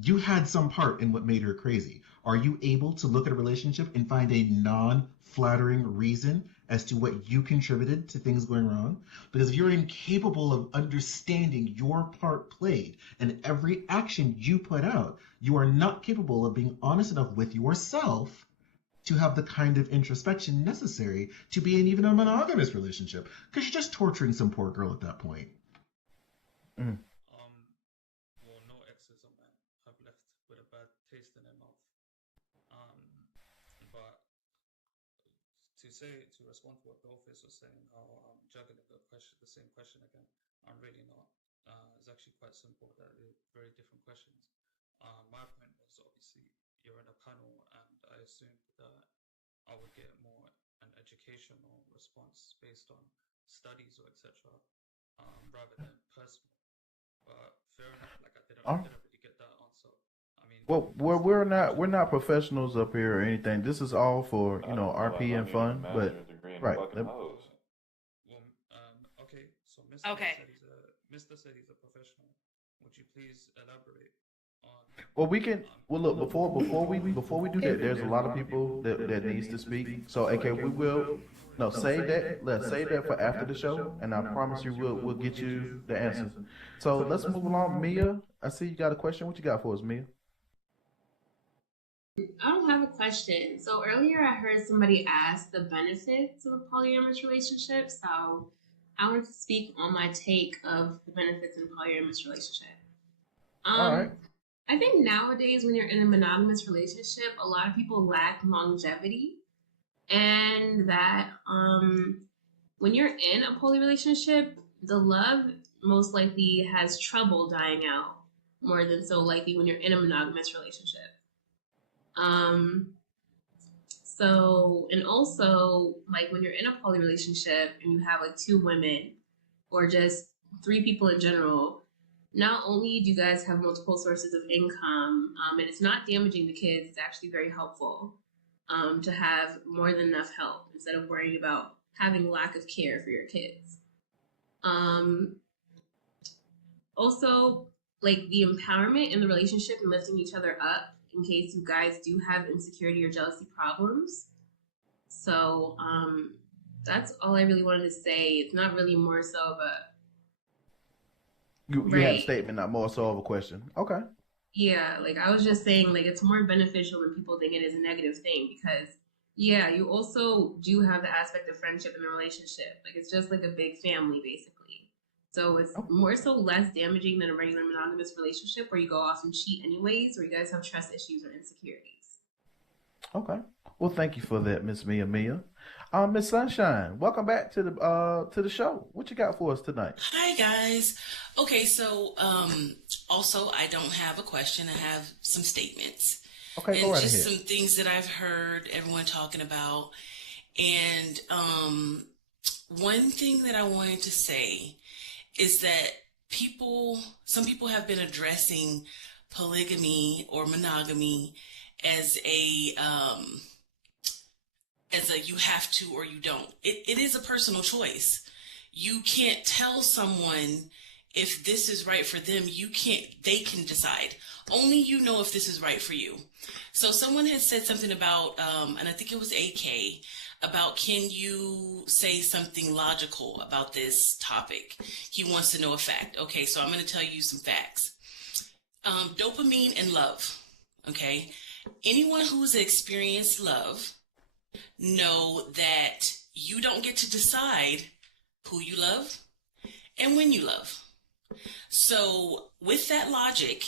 You had some part in what made her crazy. Are you able to look at a relationship and find a non-flattering reason as to what you contributed to things going wrong? Because if you're incapable of understanding your part played and every action you put out, you are not capable of being honest enough with yourself to have the kind of introspection necessary to be in even a monogamous relationship, because you're just torturing some poor girl at that point. Well, no exes of mine have left with a bad taste in their mouth. But to respond to what Dollface was saying, how I'm juggling the same question again, I'm really not. It's actually quite simple. They're very different questions. My point was obviously you're in a panel, and I assumed that I would get more an educational response based on studies or etc. Rather than personal. But fair enough. I didn't really get that answer. I mean, well, we're not professionals up here or anything. This is all for RP and fun. But right. Okay. So Mr. said he's a professional. Would you please elaborate? Well, we can. Well, look, before we do that, there's a lot of people that needs to speak. So, okay, we will. No, save that. Let's save that for after the show, and I promise you, we'll get you the answers. So let's move along. Mia, I see you got a question. What you got for us, Mia? I don't have a question. So earlier I heard somebody ask the benefits of a polyamorous relationship. So I wanted to speak on my take of the benefits in a polyamorous relationship. All right. I think nowadays when you're in a monogamous relationship, a lot of people lack longevity, and that when you're in a poly relationship, the love most likely has trouble dying out more than so likely when you're in a monogamous relationship. So, and also when you're in a poly relationship and you have two women or just three people in general, not only do you guys have multiple sources of income, and it's not damaging the kids, it's actually very helpful to have more than enough help instead of worrying about having lack of care for your kids. Also, the empowerment in the relationship and lifting each other up in case you guys do have insecurity or jealousy problems. So that's all I really wanted to say. It's not really more so of a... You had a statement, not more so of a question. Okay. Yeah, I was just saying, it's more beneficial than people think it is a negative thing because, yeah, you also do have the aspect of friendship in the relationship. It's just a big family, basically. So it's more so less damaging than a regular monogamous relationship where you go off and cheat anyways, or you guys have trust issues or insecurities. Okay. Well, thank you for that, Miss Mia. Miss Sunshine, welcome back to the show. What you got for us tonight? Hi guys. Okay, so also I don't have a question. I have some statements. Okay, and go right just ahead. some things that I've heard everyone talking about. And one thing that I wanted to say is that some people have been addressing polygamy or monogamy as a you have to or you don't. It is a personal choice. You can't tell someone if this is right for them. They can decide. Only you know if this is right for you. So someone has said something about, and I think it was AK, about can you say something logical about this topic? He wants to know a fact. Okay, so I'm going to tell you some facts. Dopamine and love. Okay, anyone who's experienced love know that you don't get to decide who you love and when you love. So with that logic,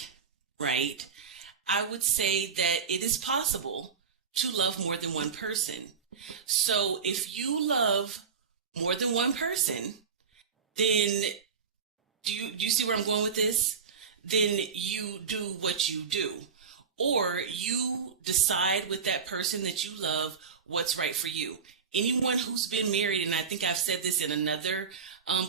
right, I would say that it is possible to love more than one person. So if you love more than one person, then do you see where I'm going with this? Then you do what you do. Or you decide with that person that you love what's right for you. Anyone who's been married, and I think I've said this in another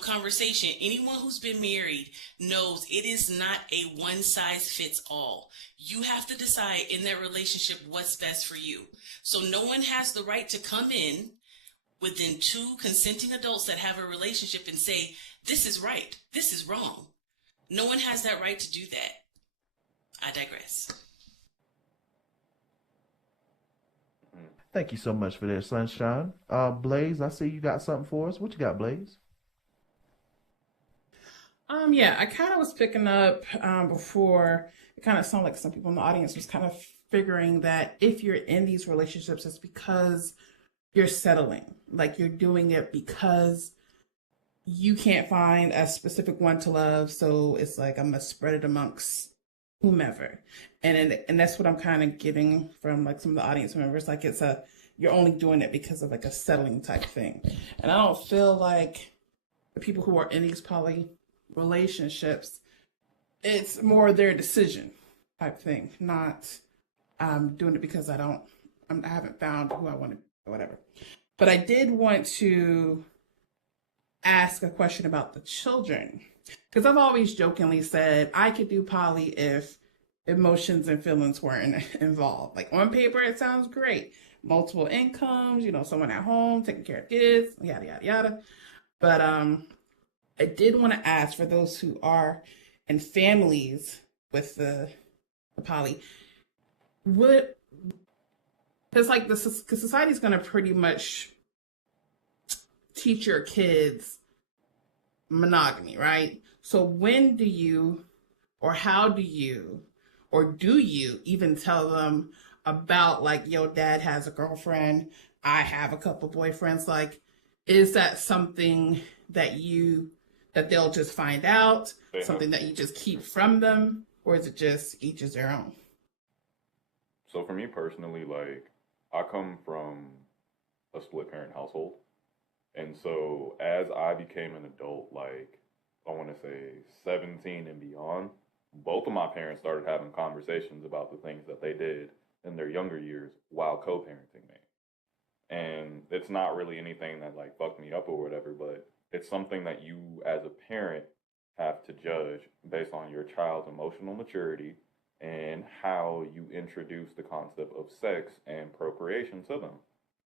conversation, anyone who's been married knows it is not a one size fits all. You have to decide in that relationship what's best for you. So no one has the right to come in within two consenting adults that have a relationship and say, this is right, this is wrong. No one has that right to do that. I digress. Thank you so much for that, Sunshine. Blaze, I see you got something for us. What you got, Blaze? Yeah, I kind of was picking up before. It kind of sounded like some people in the audience was kind of figuring that if you're in these relationships, it's because you're settling. Like you're doing it because you can't find a specific one to love. So it's like I'm gonna spread it amongst whomever. And that's what I'm kind of getting from like some of the audience members. Like you're only doing it because of like a settling type thing. And I don't feel like the people who are in these poly relationships, it's more their decision type thing, not doing it because I haven't found who I want to be or whatever. But I did want to ask a question about the children, because I've always jokingly said I could do poly if emotions and feelings weren't involved. Like on paper, it sounds great. Multiple incomes, someone at home taking care of kids, yada, yada, yada. But I did want to ask for those who are in families with the poly, because like because society's going to pretty much teach your kids monogamy, right? So when do you, or how do you, or do you even tell them about like, yo, dad has a girlfriend, I have a couple boyfriends? Like, is that something that they'll just find out, something that you just keep from them, or is it just each is their own? So for me personally, like I come from a split parent household. And so as I became an adult, like I want to say 17 and beyond, both of my parents started having conversations about the things that they did in their younger years while co-parenting me. And it's not really anything that like fucked me up or whatever, but it's something that you as a parent have to judge based on your child's emotional maturity and how you introduce the concept of sex and procreation to them.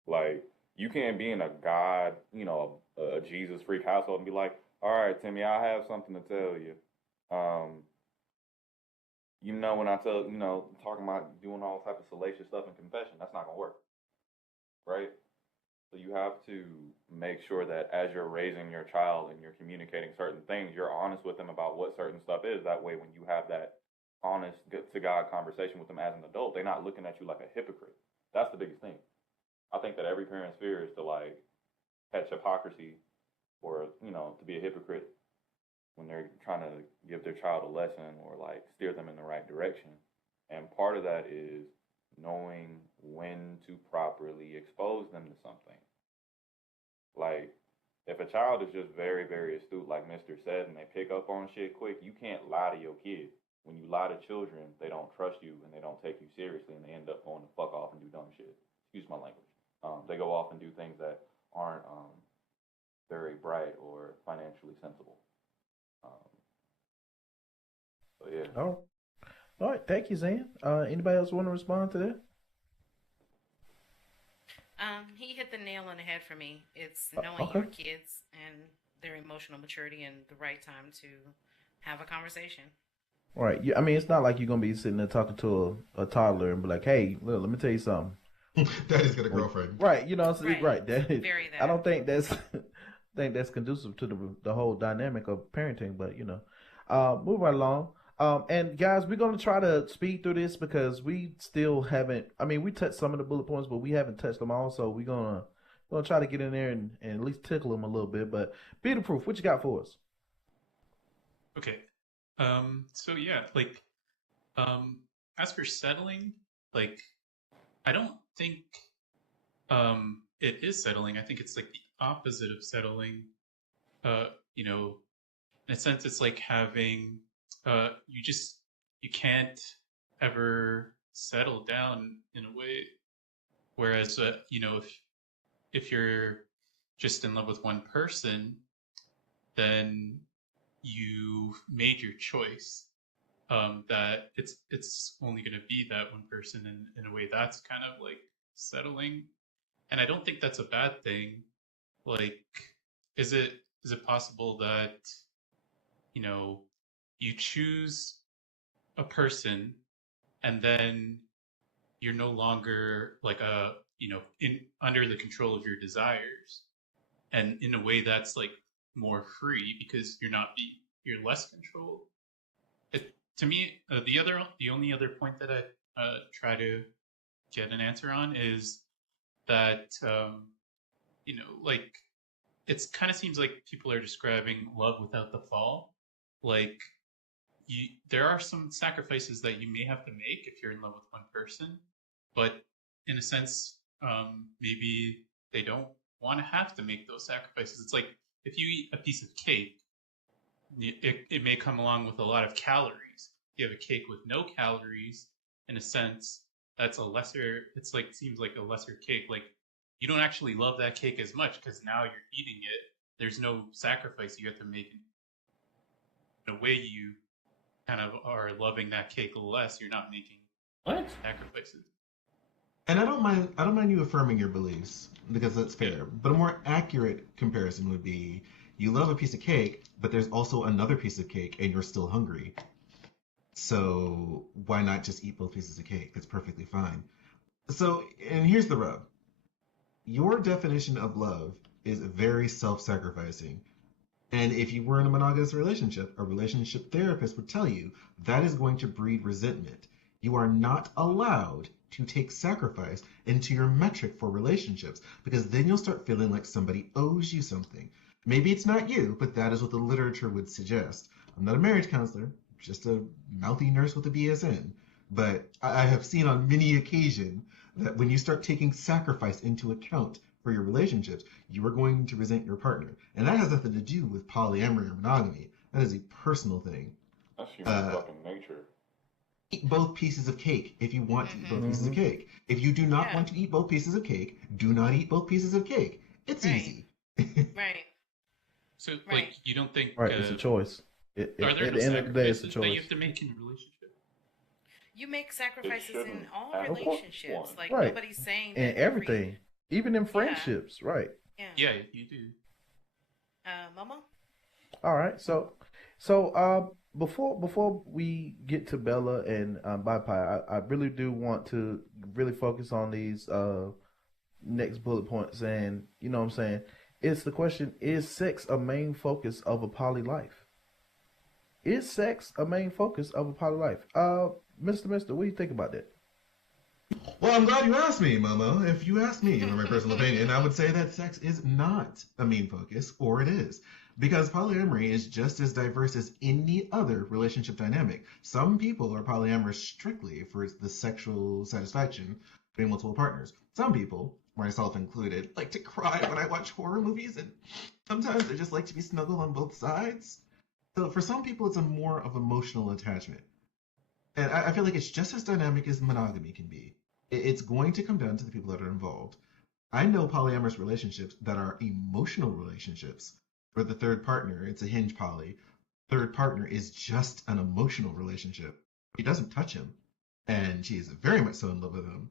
Like, you can't be in a God, a Jesus freak household and be like, all right, Timmy, I have something to tell you. When I tell, talking about doing all type of salacious stuff in confession, that's not going to work. Right? So you have to make sure that as you're raising your child and you're communicating certain things, you're honest with them about what certain stuff is. That way, when you have that honest to God conversation with them as an adult, they're not looking at you like a hypocrite. That's the biggest thing. I think that every parent's fear is to like catch hypocrisy or, to be a hypocrite when they're trying to give their child a lesson or like steer them in the right direction. And part of that is knowing when to properly expose them to something. Like, if a child is just very, very astute, like Mr. said, and they pick up on shit quick, you can't lie to your kid. When you lie to children, they don't trust you and they don't take you seriously, and they end up going to fuck off and do dumb shit. Excuse my language. They go off and do things that aren't very bright or financially sensible. Um, so yeah. Oh, all right. Thank you, Zan. Anybody else want to respond to that? He hit the nail on the head for me. It's knowing Okay. your kids and their emotional maturity and the right time to have a conversation. Right. I mean, it's not like you're gonna be sitting there talking to a toddler and be like, "Hey, look, let me tell you something." Daddy's got a girlfriend. Right. You know, what I'm saying? Right. Right. That is, Very I that. don't think that's conducive to the whole dynamic of parenting. But move right along. And guys, we're gonna try to speed through this because we still haven't. I mean, we touched some of the bullet points, but we haven't touched them all. So we're gonna try to get in there and at least tickle them a little bit. But be the proof. What you got for us? Okay. So yeah, like, as for settling, like, I don't think, it is settling. I think it's like the opposite of settling. In a sense, it's like having, you can't ever settle down in a way. Whereas, if you're just in love with one person, then you've made your choice, that it's only going to be that one person, and in a way that's kind of like settling. And I don't think that's a bad thing. Like, is it possible that you choose a person and then you're no longer like in under the control of your desires, and in a way that's like more free because you're less controlled. To me, the only other point that I try to get an answer on is that like, it's kind of seems like people are describing love without the fall. Like, there are some sacrifices that you may have to make if you're in love with one person, but in a sense, maybe they don't want to have to make those sacrifices. It's like if you eat a piece of cake, it may come along with a lot of calories. If you have a cake with no calories, in a sense, that's a lesser. It's like, seems like a lesser cake. Like, you don't actually love that cake as much because now you're eating it. There's no sacrifice you have to make. In a way, you kind of are loving that cake less. You're not making sacrifices. And I don't mind you affirming your beliefs because that's fair. But a more accurate comparison would be you love a piece of cake, but there's also another piece of cake and you're still hungry. So why not just eat both pieces of cake? That's perfectly fine. So, and here's the rub. Your definition of love is very self-sacrificing. And if you were in a monogamous relationship, a relationship therapist would tell you that is going to breed resentment. You are not allowed to take sacrifice into your metric for relationships because then you'll start feeling like somebody owes you something. Maybe it's not you, but that is what the literature would suggest. I'm not a marriage counselor, just a mouthy nurse with a BSN. But I have seen on many occasions that when you start taking sacrifice into account for your relationships, you are going to resent your partner. And that has nothing to do with polyamory or monogamy. That is a personal thing. That's human fucking nature. Eat both pieces of cake if you want to eat both pieces of cake. If you do not want to eat both pieces of cake, do not eat both pieces of cake. It's easy. Right. So, like, you don't think... Right, it's a choice. Are there at no the end of the day, it's a sacrifices that you choice. have to make in a relationship? You make sacrifices in all Of course relationships. one. Like, Right. nobody's saying that And everything, even in friendships, right? Yeah, you do. Mama? All right, so before we get to Bella and Bai, I really do want to really focus on these next bullet points, and you know what I'm saying. It's the question: is sex a main focus of a poly life? Is sex a main focus of a poly life? Mister, what do you think about that? Well, I'm glad you asked me, Momo. If you asked me, in my personal opinion, I would say that sex is not a main focus, or it is. Because polyamory is just as diverse as any other relationship dynamic. Some people are polyamorous strictly for the sexual satisfaction between multiple partners. Some people, myself included, like to cry when I watch horror movies, and sometimes I just like to be snuggled on both sides. So for some people, it's a more of emotional attachment. And I feel like it's just as dynamic as monogamy can be. It's going to come down to the people that are involved. I know polyamorous relationships that are emotional relationships where the third partner, it's a hinge poly, third partner is just an emotional relationship. He doesn't touch him, and she is very much so in love with him.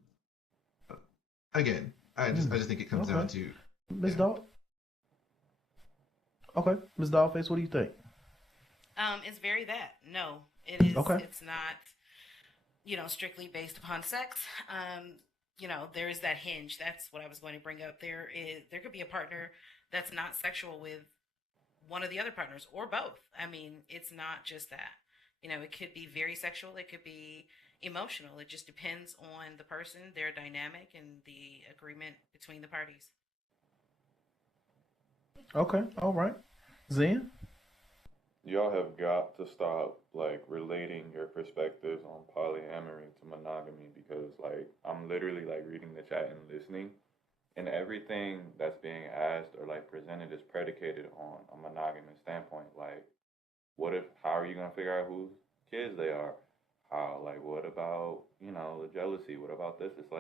Again, I just think it comes down to Ms. Dog. Okay, Ms. Dogface, what do you think? It's very that. No, it is. Okay. It's not, strictly based upon sex. There is that hinge. That's what I was going to bring up. There could be a partner that's not sexual with one of the other partners or both. I mean, it's not just that. It could be very sexual. It could be emotional. It just depends on the person, their dynamic, and the agreement between the parties. Okay, all right. Zen? Y'all have got to stop relating your perspectives on polyamory to monogamy, because I'm literally reading the chat and listening, and everything that's being asked or presented is predicated on a monogamous standpoint. How are you gonna figure out whose kids they are? What about the jealousy? What about this? It's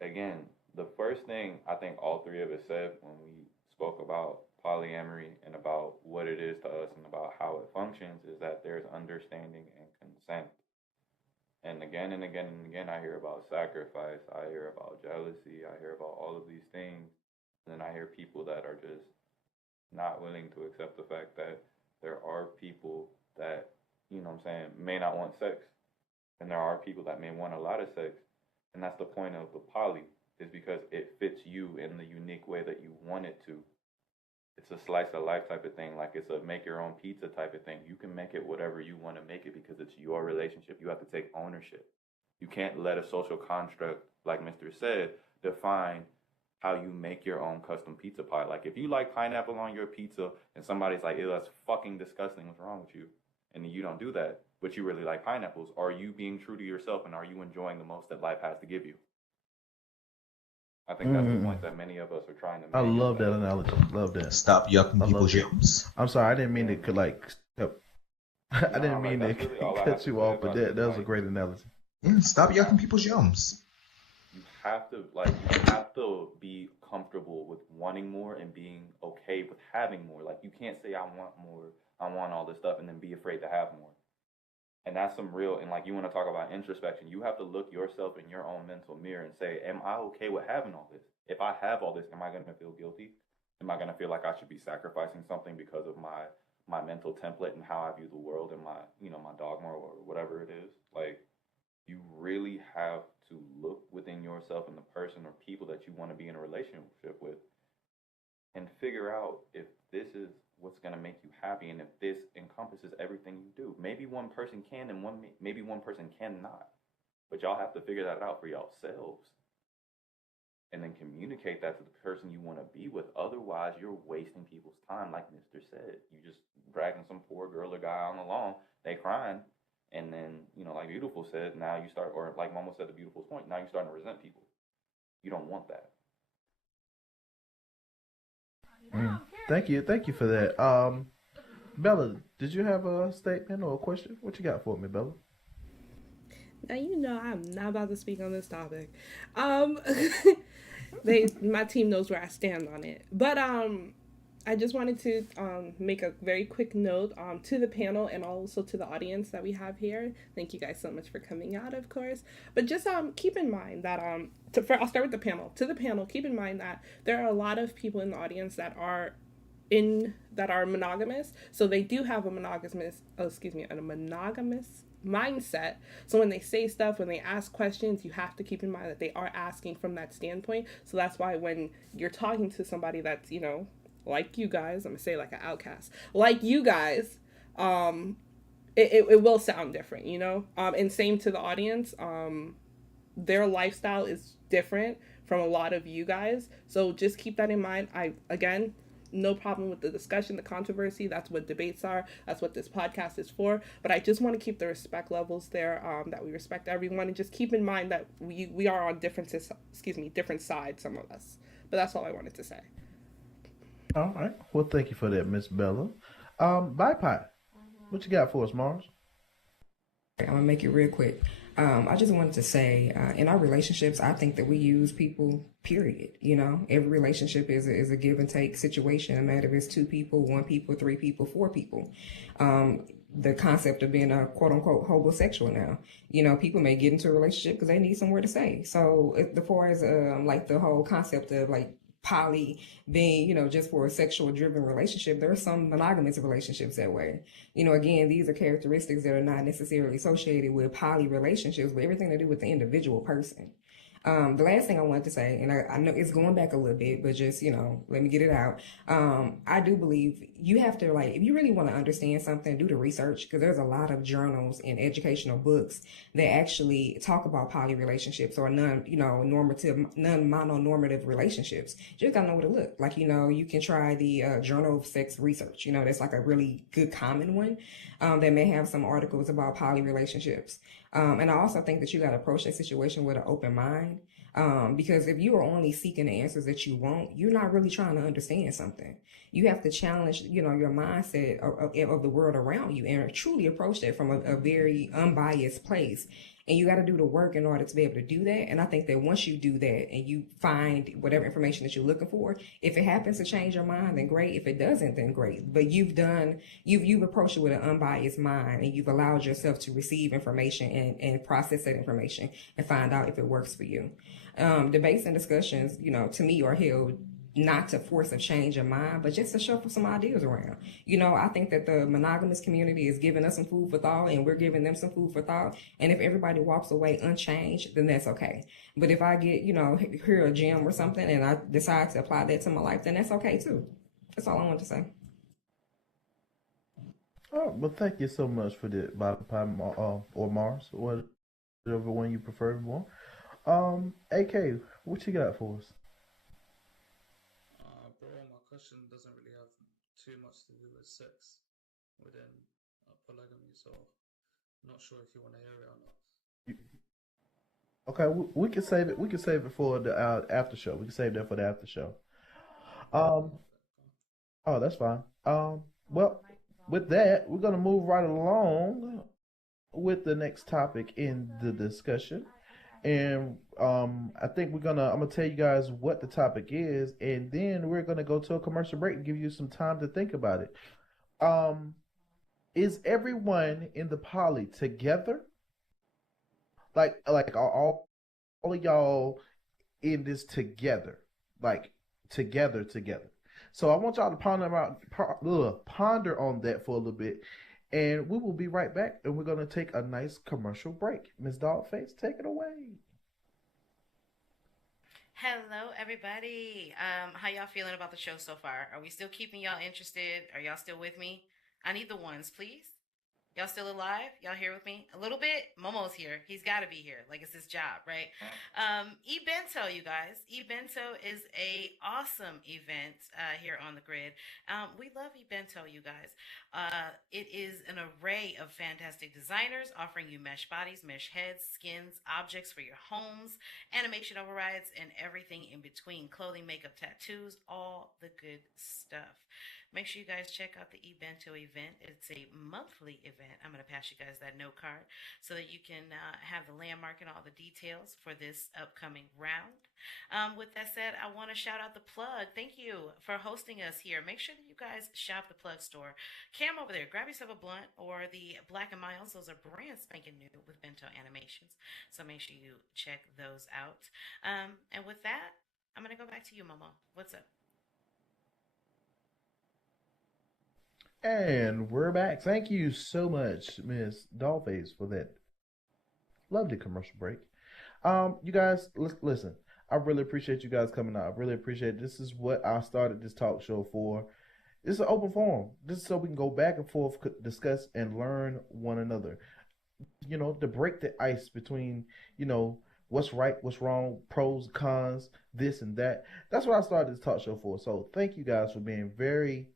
again, the first thing I think all three of us said when we spoke about polyamory and about what it is to us and about how it functions is that there's understanding and consent. And again and again and again, I hear about sacrifice, I hear about jealousy, I hear about all of these things. And then I hear people that are just not willing to accept the fact that there are people that, may not want sex. And there are people that may want a lot of sex. And that's the point of the poly, is because it fits you in the unique way that you want it to. It's a slice of life type of thing. It's a make your own pizza type of thing. You can make it whatever you want to make it because it's your relationship. You have to take ownership. You can't let a social construct, like Mr. said, define how you make your own custom pizza pie. If you like pineapple on your pizza and somebody's like, ew, that's fucking disgusting, what's wrong with you? And you don't do that, but you really like pineapples. Are you being true to yourself, and are you enjoying the most that life has to give you? I think that's the point that many of us are trying to make. I love that analogy. Love that. Stop yucking people's gems. I'm sorry, I didn't mean to I didn't mean to cut you off, but that was a great analogy. Stop yucking people's gems. You have to be comfortable with wanting more and being okay with having more. You can't say I want more, I want all this stuff, and then be afraid to have more. And that's some real, and you want to talk about introspection, you have to look yourself in your own mental mirror and say, am I okay with having all this? If I have all this, am I going to feel guilty? Am I going to feel like I should be sacrificing something because of my mental template and how I view the world and my dogma or whatever it is? You really have to look within yourself and the person or people that you want to be in a relationship with and figure out if this is what's going to make you happy and if this encompasses everything you do. Maybe one person can and maybe one person cannot, but y'all have to figure that out for yourselves and then communicate that to the person you want to be with. Otherwise, you're wasting people's time. Like Mr. said, you just dragging some poor girl or guy on along, they crying, and then, like Beautiful said, now you start, or like Momo said, the Beautiful's point, now you're starting to resent people. You don't want that. Thank you for that. Bella, did you have a statement or a question? What you got for me, Bella? Now I'm not about to speak on this topic. My team knows where I stand on it. But I just wanted to make a very quick note to the panel and also to the audience that we have here. Thank you guys so much for coming out, of course. But just keep in mind that I'll start with the panel. To the panel, keep in mind that there are a lot of people in the audience that are monogamous. So they do have a monogamous mindset. So when they say stuff, when they ask questions, you have to keep in mind that they are asking from that standpoint. So that's why when you're talking to somebody that's, like you guys, I'm gonna say like an outcast, like you guys, it will sound different, and same to the audience. Their lifestyle is different from a lot of you guys, so just keep that in mind. Again, no problem with the discussion, the controversy. That's what debates are. That's what this podcast is for. But I just want to keep the respect levels there, that we respect everyone, and just keep in mind that we are on different sides, some of us. But that's all I wanted to say. All right. Well, thank you for that, Miss Bella. Bipod, what you got for us, Mars? I'm gonna make it real quick. I just wanted to say, in our relationships, I think that we use people, period. You know, every relationship is a give and take situation, no matter if it's 2 people, 1 people, 3 people, 4 people. The concept of being a quote unquote homosexual now, you know, people may get into a relationship because they need somewhere to stay. So as far as like the whole concept of like poly being, you know, just for a sexual driven relationship, there are some monogamous relationships that way. You know, again, these are characteristics that are not necessarily associated with poly relationships, but everything to do with the individual person. The last thing I wanted to say, and I know it's going back a little bit, but just, you know, let me get it out. I do believe you have to, like, if you really want to understand something, do the research, because there's a lot of journals and educational books that actually talk about poly relationships or non-mononormative relationships. You just gotta know what to look like. You know, you can try the Journal of Sex Research. You know, that's like a really good common one that may have some articles about poly relationships. And I also think that you got to approach that situation with an open mind. Because if you are only seeking the answers that you want, you're not really trying to understand something. You have to challenge, you know, your mindset of the world around you and truly approach that from a very unbiased place. And you got to do the work in order to be able to do that. And I think that once you do that and you find whatever information that you're looking for, if it happens to change your mind, then great. If it doesn't, then great. But you've approached it with an unbiased mind, and you've allowed yourself to receive information and process that information and find out if it works for you. Debates and discussions, you know, to me are held not to force a change of mind, but just to shuffle some ideas around. You know, I think that the monogamous community is giving us some food for thought, and we're giving them some food for thought. And if everybody walks away unchanged, then that's okay. But if I get, you know, hear a gem or something and I decide to apply that to my life, then that's okay too. That's all I want to say. Oh, well, thank you so much for the or Mars, whatever one you prefer more. AK, what you got for us? Bro, my question doesn't really have too much to do with sex within polygamy, so I'm not sure if you want to hear it or not. Okay, we can save it. We can save it for the after show. We can save that for the after show. Oh, that's fine. Well, with that, we're gonna move right along with the next topic in the discussion. And I think I'm gonna tell you guys what the topic is, and then we're gonna go to a commercial break and give you some time to think about it. Is everyone in the poly together? Like all of y'all in this together, like together. So I want y'all to ponder on that for a little bit, and we will be right back, and we're gonna take a nice commercial break. Ms. Dogface, take it away. Hello, everybody. How y'all feeling about the show so far? Are we still keeping y'all interested? Are y'all still with me? I need the ones, please. Y'all still alive? Y'all here with me? A little bit? Momo's here. He's got to be here. Like, it's his job, right? eBento, you guys. eBento is a awesome event here on the grid. We love eBento, you guys. It is an array of fantastic designers offering you mesh bodies, mesh heads, skins, objects for your homes, animation overrides, and everything in between. Clothing, makeup, tattoos, all the good stuff. Make sure you guys check out the eBento event. It's a monthly event. I'm going to pass you guys that note card so that you can have the landmark and all the details for this upcoming round. With that said, I want to shout out the Plug. Thank you for hosting us here. Make sure that you guys shop the Plug store. Cam over there, grab yourself a blunt or the Black and Miles. Those are brand spanking new with bento animations. So make sure you check those out. And with that, I'm going to go back to you, Momo. What's up? And we're back. Thank you so much, Miss Dollface, for that lovely commercial break. You guys, listen. I really appreciate you guys coming out. I really appreciate it. This is what I started this talk show for. This is an open forum. This is so we can go back and forth, discuss, and learn one another. You know, to break the ice between, you know, what's right, what's wrong, pros, cons, this and that. That's what I started this talk show for. So thank you guys for being very,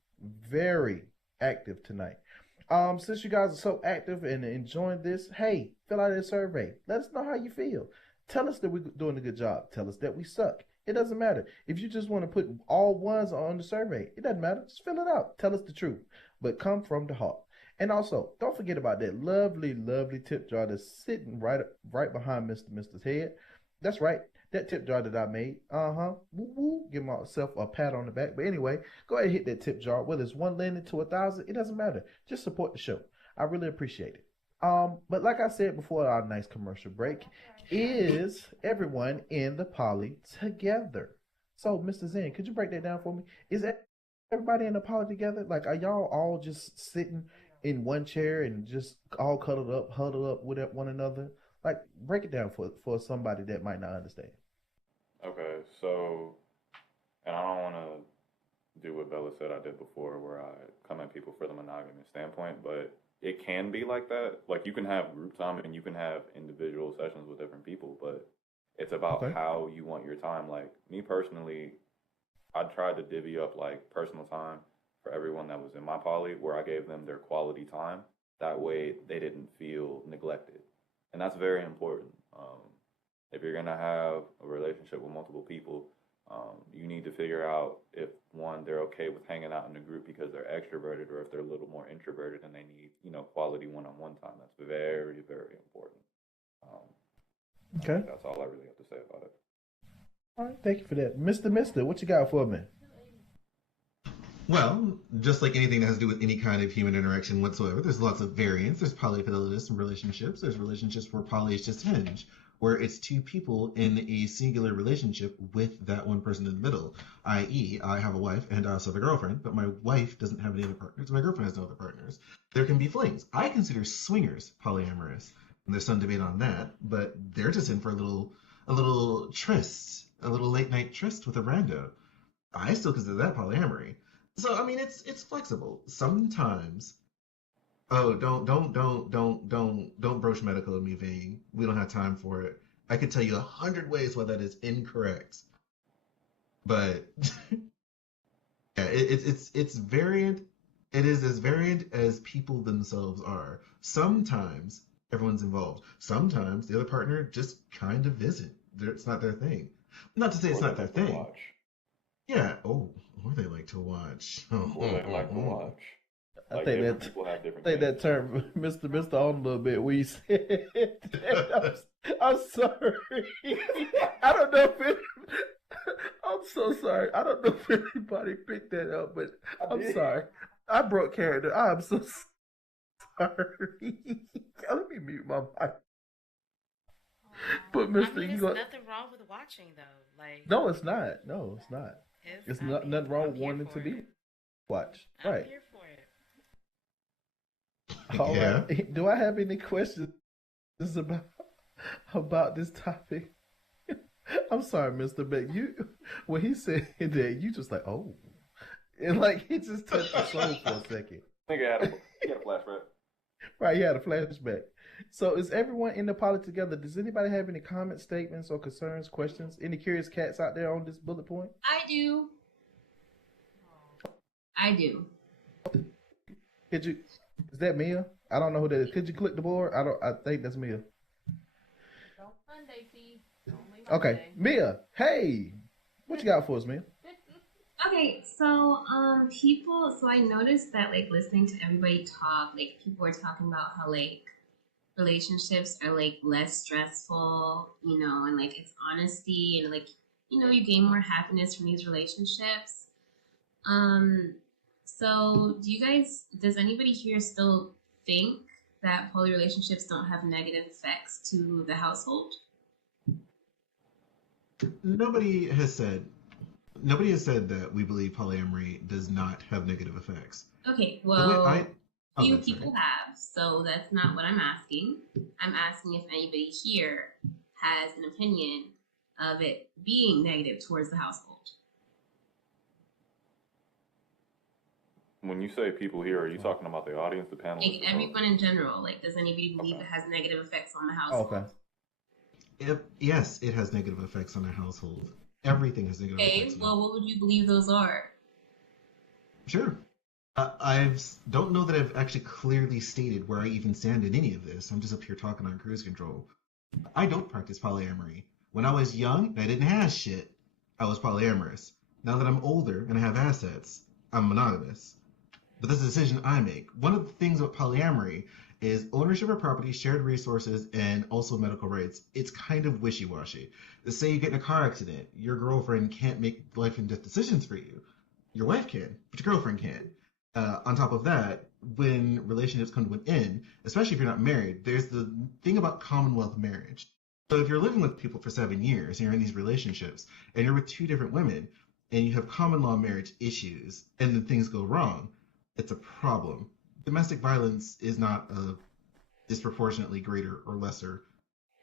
very active tonight. Since you guys are so active and enjoying this, hey, fill out a survey. Let us know how you feel. Tell us that we're doing a good job. Tell us that we suck. It doesn't matter. If you just want to put all ones on the survey, it doesn't matter. Just fill it out. Tell us the truth, but come from the heart. And also, don't forget about that lovely, lovely tip jar that's sitting right behind Mr. Mr.'s head. That's right, that tip jar that I made. Woo woo. Give myself a pat on the back. But anyway, go ahead and hit that tip jar. Whether it's one landing to 1,000, it doesn't matter. Just support the show. I really appreciate it. But like I said before our nice commercial break, is everyone in the poly together? So, Mr. Zen, could you break that down for me? Is everybody in the poly together? Like, are y'all all just sitting in one chair and just all huddled up with one another? Like, break it down for somebody that might not understand. Okay, so, and I don't want to do what Bella said I did before, where I come at people for the monogamous standpoint, but it can be like that. Like, you can have group time and you can have individual sessions with different people, but it's about how you want your time. Like, me personally, I tried to divvy up like personal time for everyone that was in my poly, where I gave them their quality time. That way they didn't feel neglected. And that's very important. If you're going to have a relationship with multiple people, you need to figure out if, one, they're okay with hanging out in a group because they're extroverted, or if they're a little more introverted and they need, quality one-on-one time. That's very, very important. Okay. That's all I really have to say about it. All right, thank you for that. Mr. What you got for me? Well, just like anything that has to do with any kind of human interaction whatsoever, there's lots of variants. There's polyfidelitous relationships. There's relationships where poly is just hinge, where it's two people in a singular relationship with that one person in the middle, i.e., I have a wife and I also have a girlfriend, but my wife doesn't have any other partners. My girlfriend has no other partners. There can be flings. I consider swingers polyamorous. And there's some debate on that, but they're just in for a little tryst, a little late night tryst with a rando. I still consider that polyamory. So I mean, it's flexible. Sometimes, don't broach medical in me, Vane. We don't have time for it. I could tell you 100 ways why that is incorrect. But yeah, it's variant. It is as variant as people themselves are. Sometimes everyone's involved. Sometimes the other partner just kind of isn't. It's not their thing. Not to say it's not their thing. Watch. Yeah. Oh, or they like to watch. Or they like to watch. I Like, think different that people have different think that things. term, Mr. on a little bit. We said that. I'm sorry. I don't know if it. I'm so sorry. I don't know if anybody picked that up, but I'm sorry. I broke character. I'm so sorry. Let me mute my mic. But Mr. there's you go. nothing wrong with watching though. Like, No, it's not. No, it's not. It's not nothing wrong with I'm here wanting for to be it. watched. I'm Right. here for it. All Yeah. right. Do I have any questions about this topic? I'm sorry, Mr. Beck. When he said that, you just like, oh, and like he just touched the soul for a second. I think he had a flashback. Right, he had a flashback. So is everyone in the poly together? Does anybody have any comments, statements, or concerns, questions? Any curious cats out there on this bullet point? I do. Could you? Is that Mia? I don't know who that is. Could you click the board? I think that's Mia. Okay, Mia. Hey, what you got for us, Mia? Okay, so so I noticed that like listening to everybody talk, like people are talking about how like relationships are like less stressful, and like it's honesty and like you gain more happiness from these relationships. So does anybody here still think that poly relationships don't have negative effects to the household? Nobody has said that we believe polyamory does not have negative effects. Okay, few people have, so that's not what I'm asking. I'm asking if anybody here has an opinion of it being negative towards the household. When you say people here, are you talking about the audience, the panel? Like everyone in general, like does anybody believe it has negative effects on the household? Okay. Yes, it has negative effects on the household. Everything has negative effects. Okay, well, what would you believe those are? Sure. I don't know that I've actually clearly stated where I even stand in any of this. I'm just up here talking on cruise control. I don't practice polyamory. When I was young and I didn't have shit, I was polyamorous. Now that I'm older and I have assets, I'm monogamous. but that's a decision I make. One of the things about polyamory is ownership of property, shared resources, and also medical rights. It's kind of wishy-washy. Say you get in a car accident, your girlfriend can't make life and death decisions for you. Your wife can, but your girlfriend can't. On top of that, when relationships come to an end, especially if you're not married, there's the thing about commonwealth marriage. So if you're living with people for 7 years and you're in these relationships and you're with two different women and you have common law marriage issues and then things go wrong, it's a problem. Domestic violence is not a disproportionately greater or lesser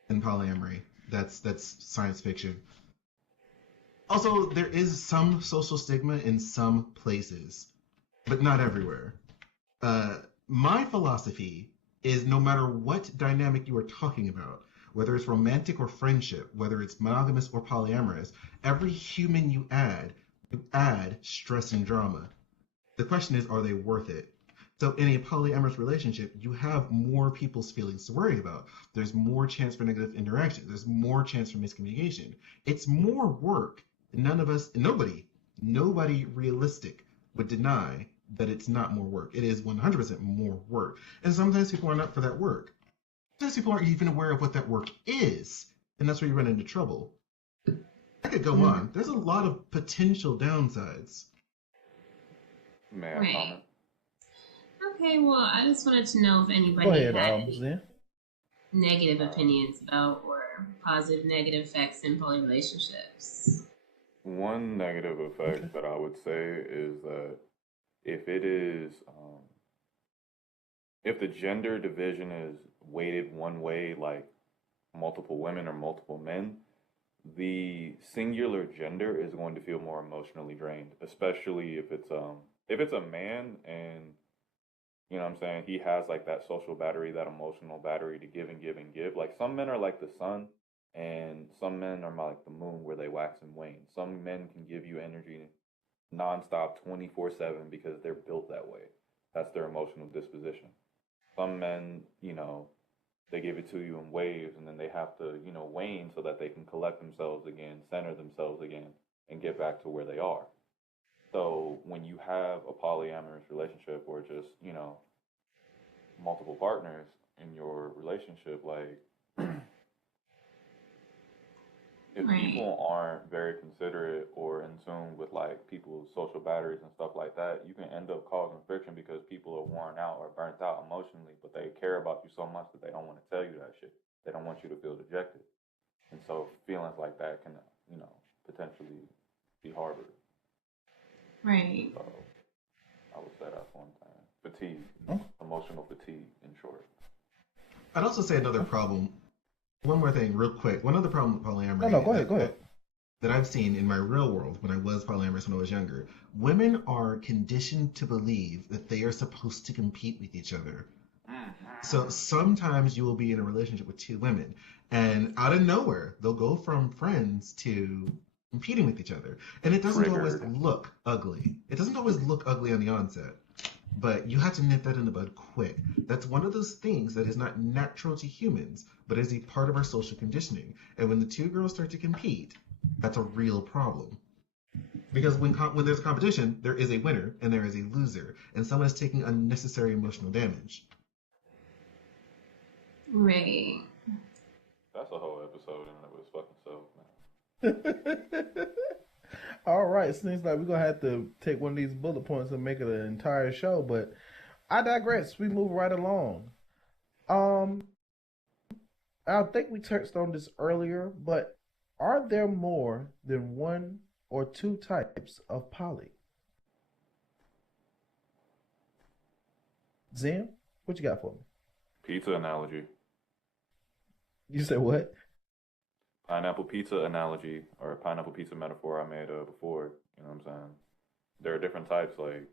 than polyamory. That's science fiction. Also, there is some social stigma in some places, but not everywhere. My philosophy is no matter what dynamic you are talking about, whether it's romantic or friendship, whether it's monogamous or polyamorous, every human you add stress and drama. The question is, are they worth it? So in a polyamorous relationship, you have more people's feelings to worry about. There's more chance for negative interaction. There's more chance for miscommunication. It's more work. Nobody realistic would deny that it's not more work. It is 100% more work. And sometimes people are not for that work. Sometimes people aren't even aware of what that work is. And that's where you run into trouble. I could go on. There's a lot of potential downsides. May I comment? Okay, well, I just wanted to know if anybody had any negative opinions about or positive, negative effects in poly relationships. One negative effect that I would say is that if it is, if the gender division is weighted one way, like multiple women or multiple men, the singular gender is going to feel more emotionally drained, especially if it's a man and, you know what I'm saying, he has like that social battery, that emotional battery to give and give and give. Like some men are like the sun and some men are like the moon where they wax and wane. Some men can give you energy nonstop 24/7 because they're built that way. That's their emotional disposition. Some men, you know, they give it to you in waves and then they have to, you know, wane so that they can collect themselves again, center themselves again, and get back to where they are. So when you have a polyamorous relationship or just, you know, multiple partners in your relationship, like if people aren't very considerate or in tune with like people's social batteries and stuff like that, you can end up causing friction because people are worn out or burnt out emotionally, but they care about you so much that they don't want to tell you that shit. They don't want you to feel dejected. And so feelings like that can, you know, potentially be harbored. Right. So I would say that's one thing. Fatigue, emotional fatigue, in short. I'd also say another problem. One more thing, real quick. One other problem with polyamory. No, go ahead. That I've seen in my real world when I was polyamorous when I was younger. Women are conditioned to believe that they are supposed to compete with each other. So sometimes you will be in a relationship with two women, and out of nowhere, they'll go from friends to competing with each other. And it doesn't always look ugly. It doesn't always look ugly on the onset. But you have to nip that in the bud quick. That's one of those things that is not natural to humans, but is a part of our social conditioning. And when the two girls start to compete, that's a real problem. Because when there's a competition, there is a winner and there is a loser. And someone is taking unnecessary emotional damage. Right. That's a whole episode in and of its fucking self, man. All right, seems like we're gonna have to take one of these bullet points and make it an entire show, but I digress. We move right along. I think we touched on this earlier, but are there more than one or two types of poly? Zim, what you got for me? Pizza analogy. You said what? Pineapple pizza analogy or pineapple pizza metaphor I made before. You know what I'm saying? There are different types. Like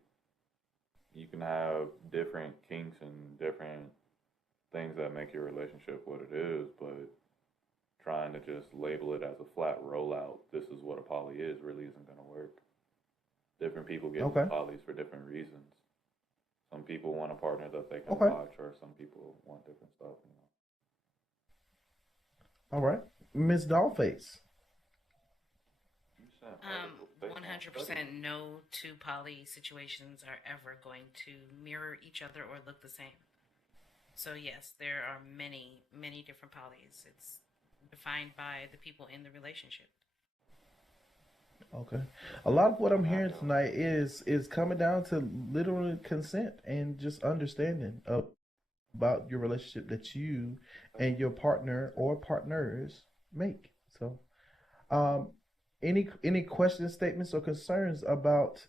you can have different kinks and different things that make your relationship what it is, but trying to just label it as a flat rollout, this is what a poly is, really isn't going to work. Different people get into polys for different reasons. Some people want a partner that they can watch, or some people want different stuff. You know? All right, Miss Dollface. 100% 100% no two poly situations are ever going to mirror each other or look the same. So yes, there are many, many different polys. It's defined by the people in the relationship. Okay. A lot of what I'm hearing tonight is coming down to literally consent and just understanding about your relationship that you and your partner or partners make. So, any questions, statements, or concerns about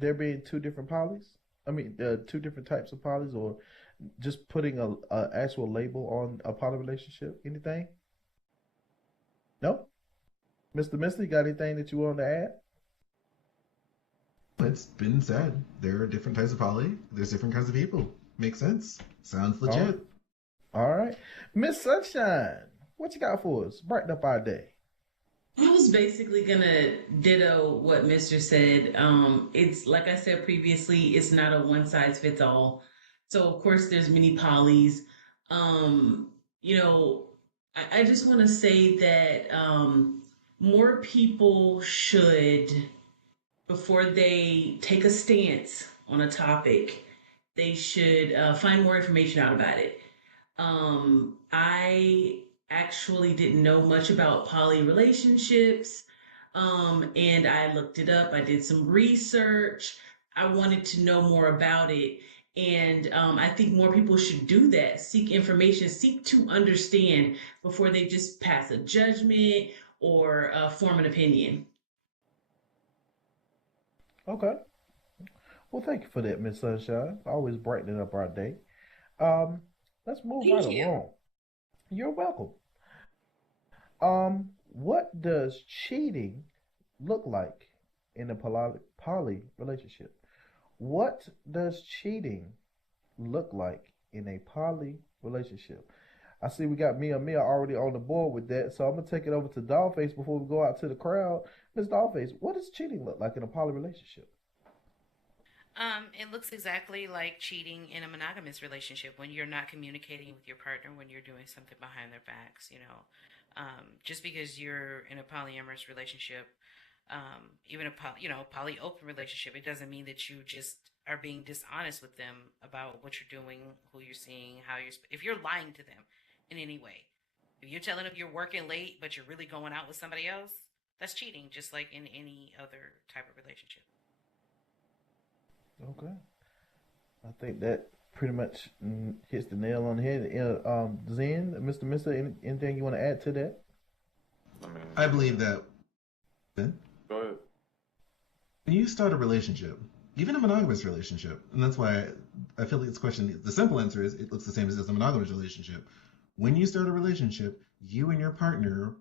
there being two different polys? I mean, two different types of polys, or just putting a actual label on a poly relationship? Anything? No? Mr. Mister, you got anything that you want to add? It's been said. There are different types of poly. There's different kinds of people. Makes sense. Sounds legit. All right. Miss Sunshine, what you got for us? Brighten up our day. I was basically gonna ditto what Mr. said. It's like I said previously, it's not a one size fits all. So of course there's many polys. You know, I just want to say that more people should, before they take a stance on a topic, they should find more information out about it. I actually didn't know much about poly relationships, and I looked it up. I did some research. I wanted to know more about it. And I think more people should do that. Seek information, seek to understand before they just pass a judgment or form an opinion. Okay. Well, thank you for that, Miss Sunshine. Always brightening up our day. Let's move Thank right you. along. You're welcome. What does cheating look like in a poly relationship? What does cheating look like in a poly relationship? I see we got Mia already on the board with that, so I'm gonna take it over to Dollface before we go out to the crowd. Miss Dollface, what does cheating look like in a poly relationship? It looks exactly like cheating in a monogamous relationship when you're not communicating with your partner, when you're doing something behind their backs, you know. Just because you're in a polyamorous relationship, even a poly open relationship, it doesn't mean that you just are being dishonest with them about what you're doing, who you're seeing, if you're lying to them in any way. If you're telling them you're working late, but you're really going out with somebody else, that's cheating, just like in any other type of relationship. Okay. I think that pretty much hits the nail on the head. Zen, Mr. Mister, anything you want to add to that? I believe that. Go ahead. When you start a relationship, even a monogamous relationship, and that's why I feel like this question, the simple answer is it looks the same as a monogamous relationship. When you start a relationship, you and your partner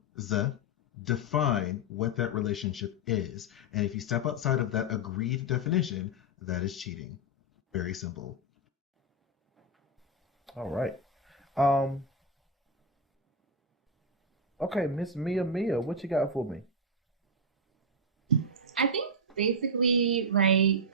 define what that relationship is. And if you step outside of that agreed definition, that is cheating. Very simple. All right. Okay, Miss Mia, what you got for me? I think basically, like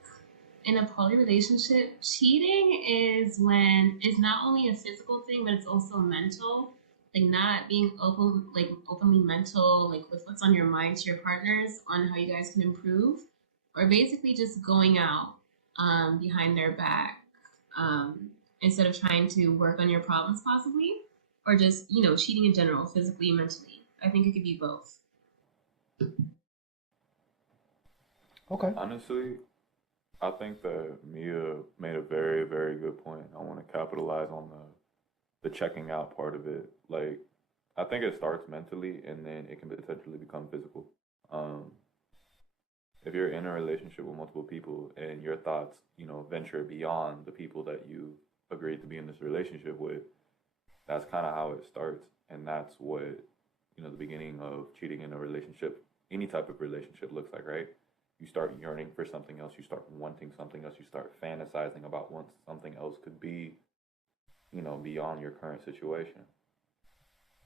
in a poly relationship, cheating is when it's not only a physical thing, but it's also mental. Like not being openly mental, like with what's on your mind to your partners on how you guys can improve, or basically just going out behind their back instead of trying to work on your problems possibly, or just cheating in general, physically, mentally. I think it could be both. Okay. Honestly, I think that Mia made a very, very good point. I want to capitalize on the checking out part of it. Like, I think it starts mentally and then it can potentially become physical. If you're in a relationship with multiple people and your thoughts, venture beyond the people that you agreed to be in this relationship with, that's kind of how it starts. And that's what, the beginning of cheating in a relationship, any type of relationship looks like, right? You start yearning for something else. You start wanting something else. You start fantasizing about what something else could be, beyond your current situation.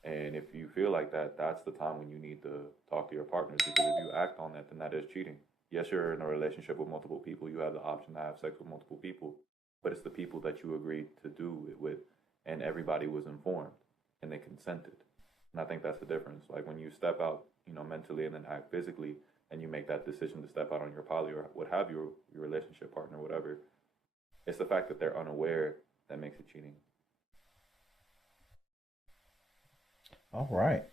And if you feel like that, that's the time when you need to talk to your partners, because if you act on that, then that is cheating. Yes, you're in a relationship with multiple people. You have the option to have sex with multiple people, but it's the people that you agreed to do it with, and everybody was informed and they consented. And I think that's the difference. Like when you step out, mentally and then act physically, and you make that decision to step out on your poly or what have you, your relationship partner, whatever, it's the fact that they're unaware that makes it cheating. All right.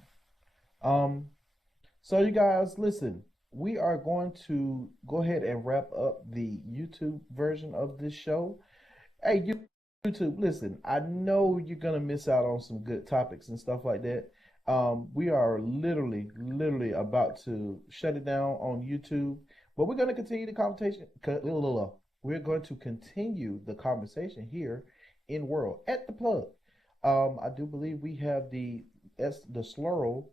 So you guys, listen, we are going to go ahead and wrap up the YouTube version of this show. Hey, YouTube, listen, I know you're gonna miss out on some good topics and stuff like that. We are literally about to shut it down on YouTube, but we're going to continue the conversation. We're going to continue the conversation here in World at the Plug. I do believe we have the slurl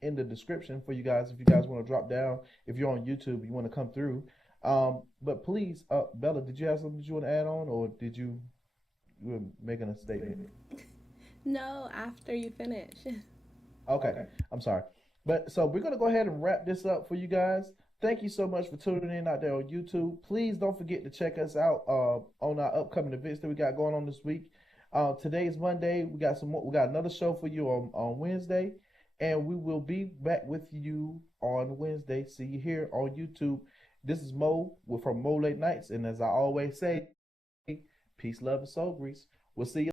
in the description for you guys if you guys want to drop down. If you're on YouTube, you want to come through. But please, Bella, did you have something that you want to add on, or did you were making a statement? No, after you finish. Okay, I'm sorry. But so we're going to go ahead and wrap this up for you guys. Thank you so much for tuning in out there on YouTube. Please don't forget to check us out on our upcoming events that we got going on this week. Today is Monday. We got another show for you on Wednesday, and we will be back with you on Wednesday. See you here on YouTube. This is Mo. We're from Mo Late Nights, and as I always say, peace, love, and soul grease. We'll see you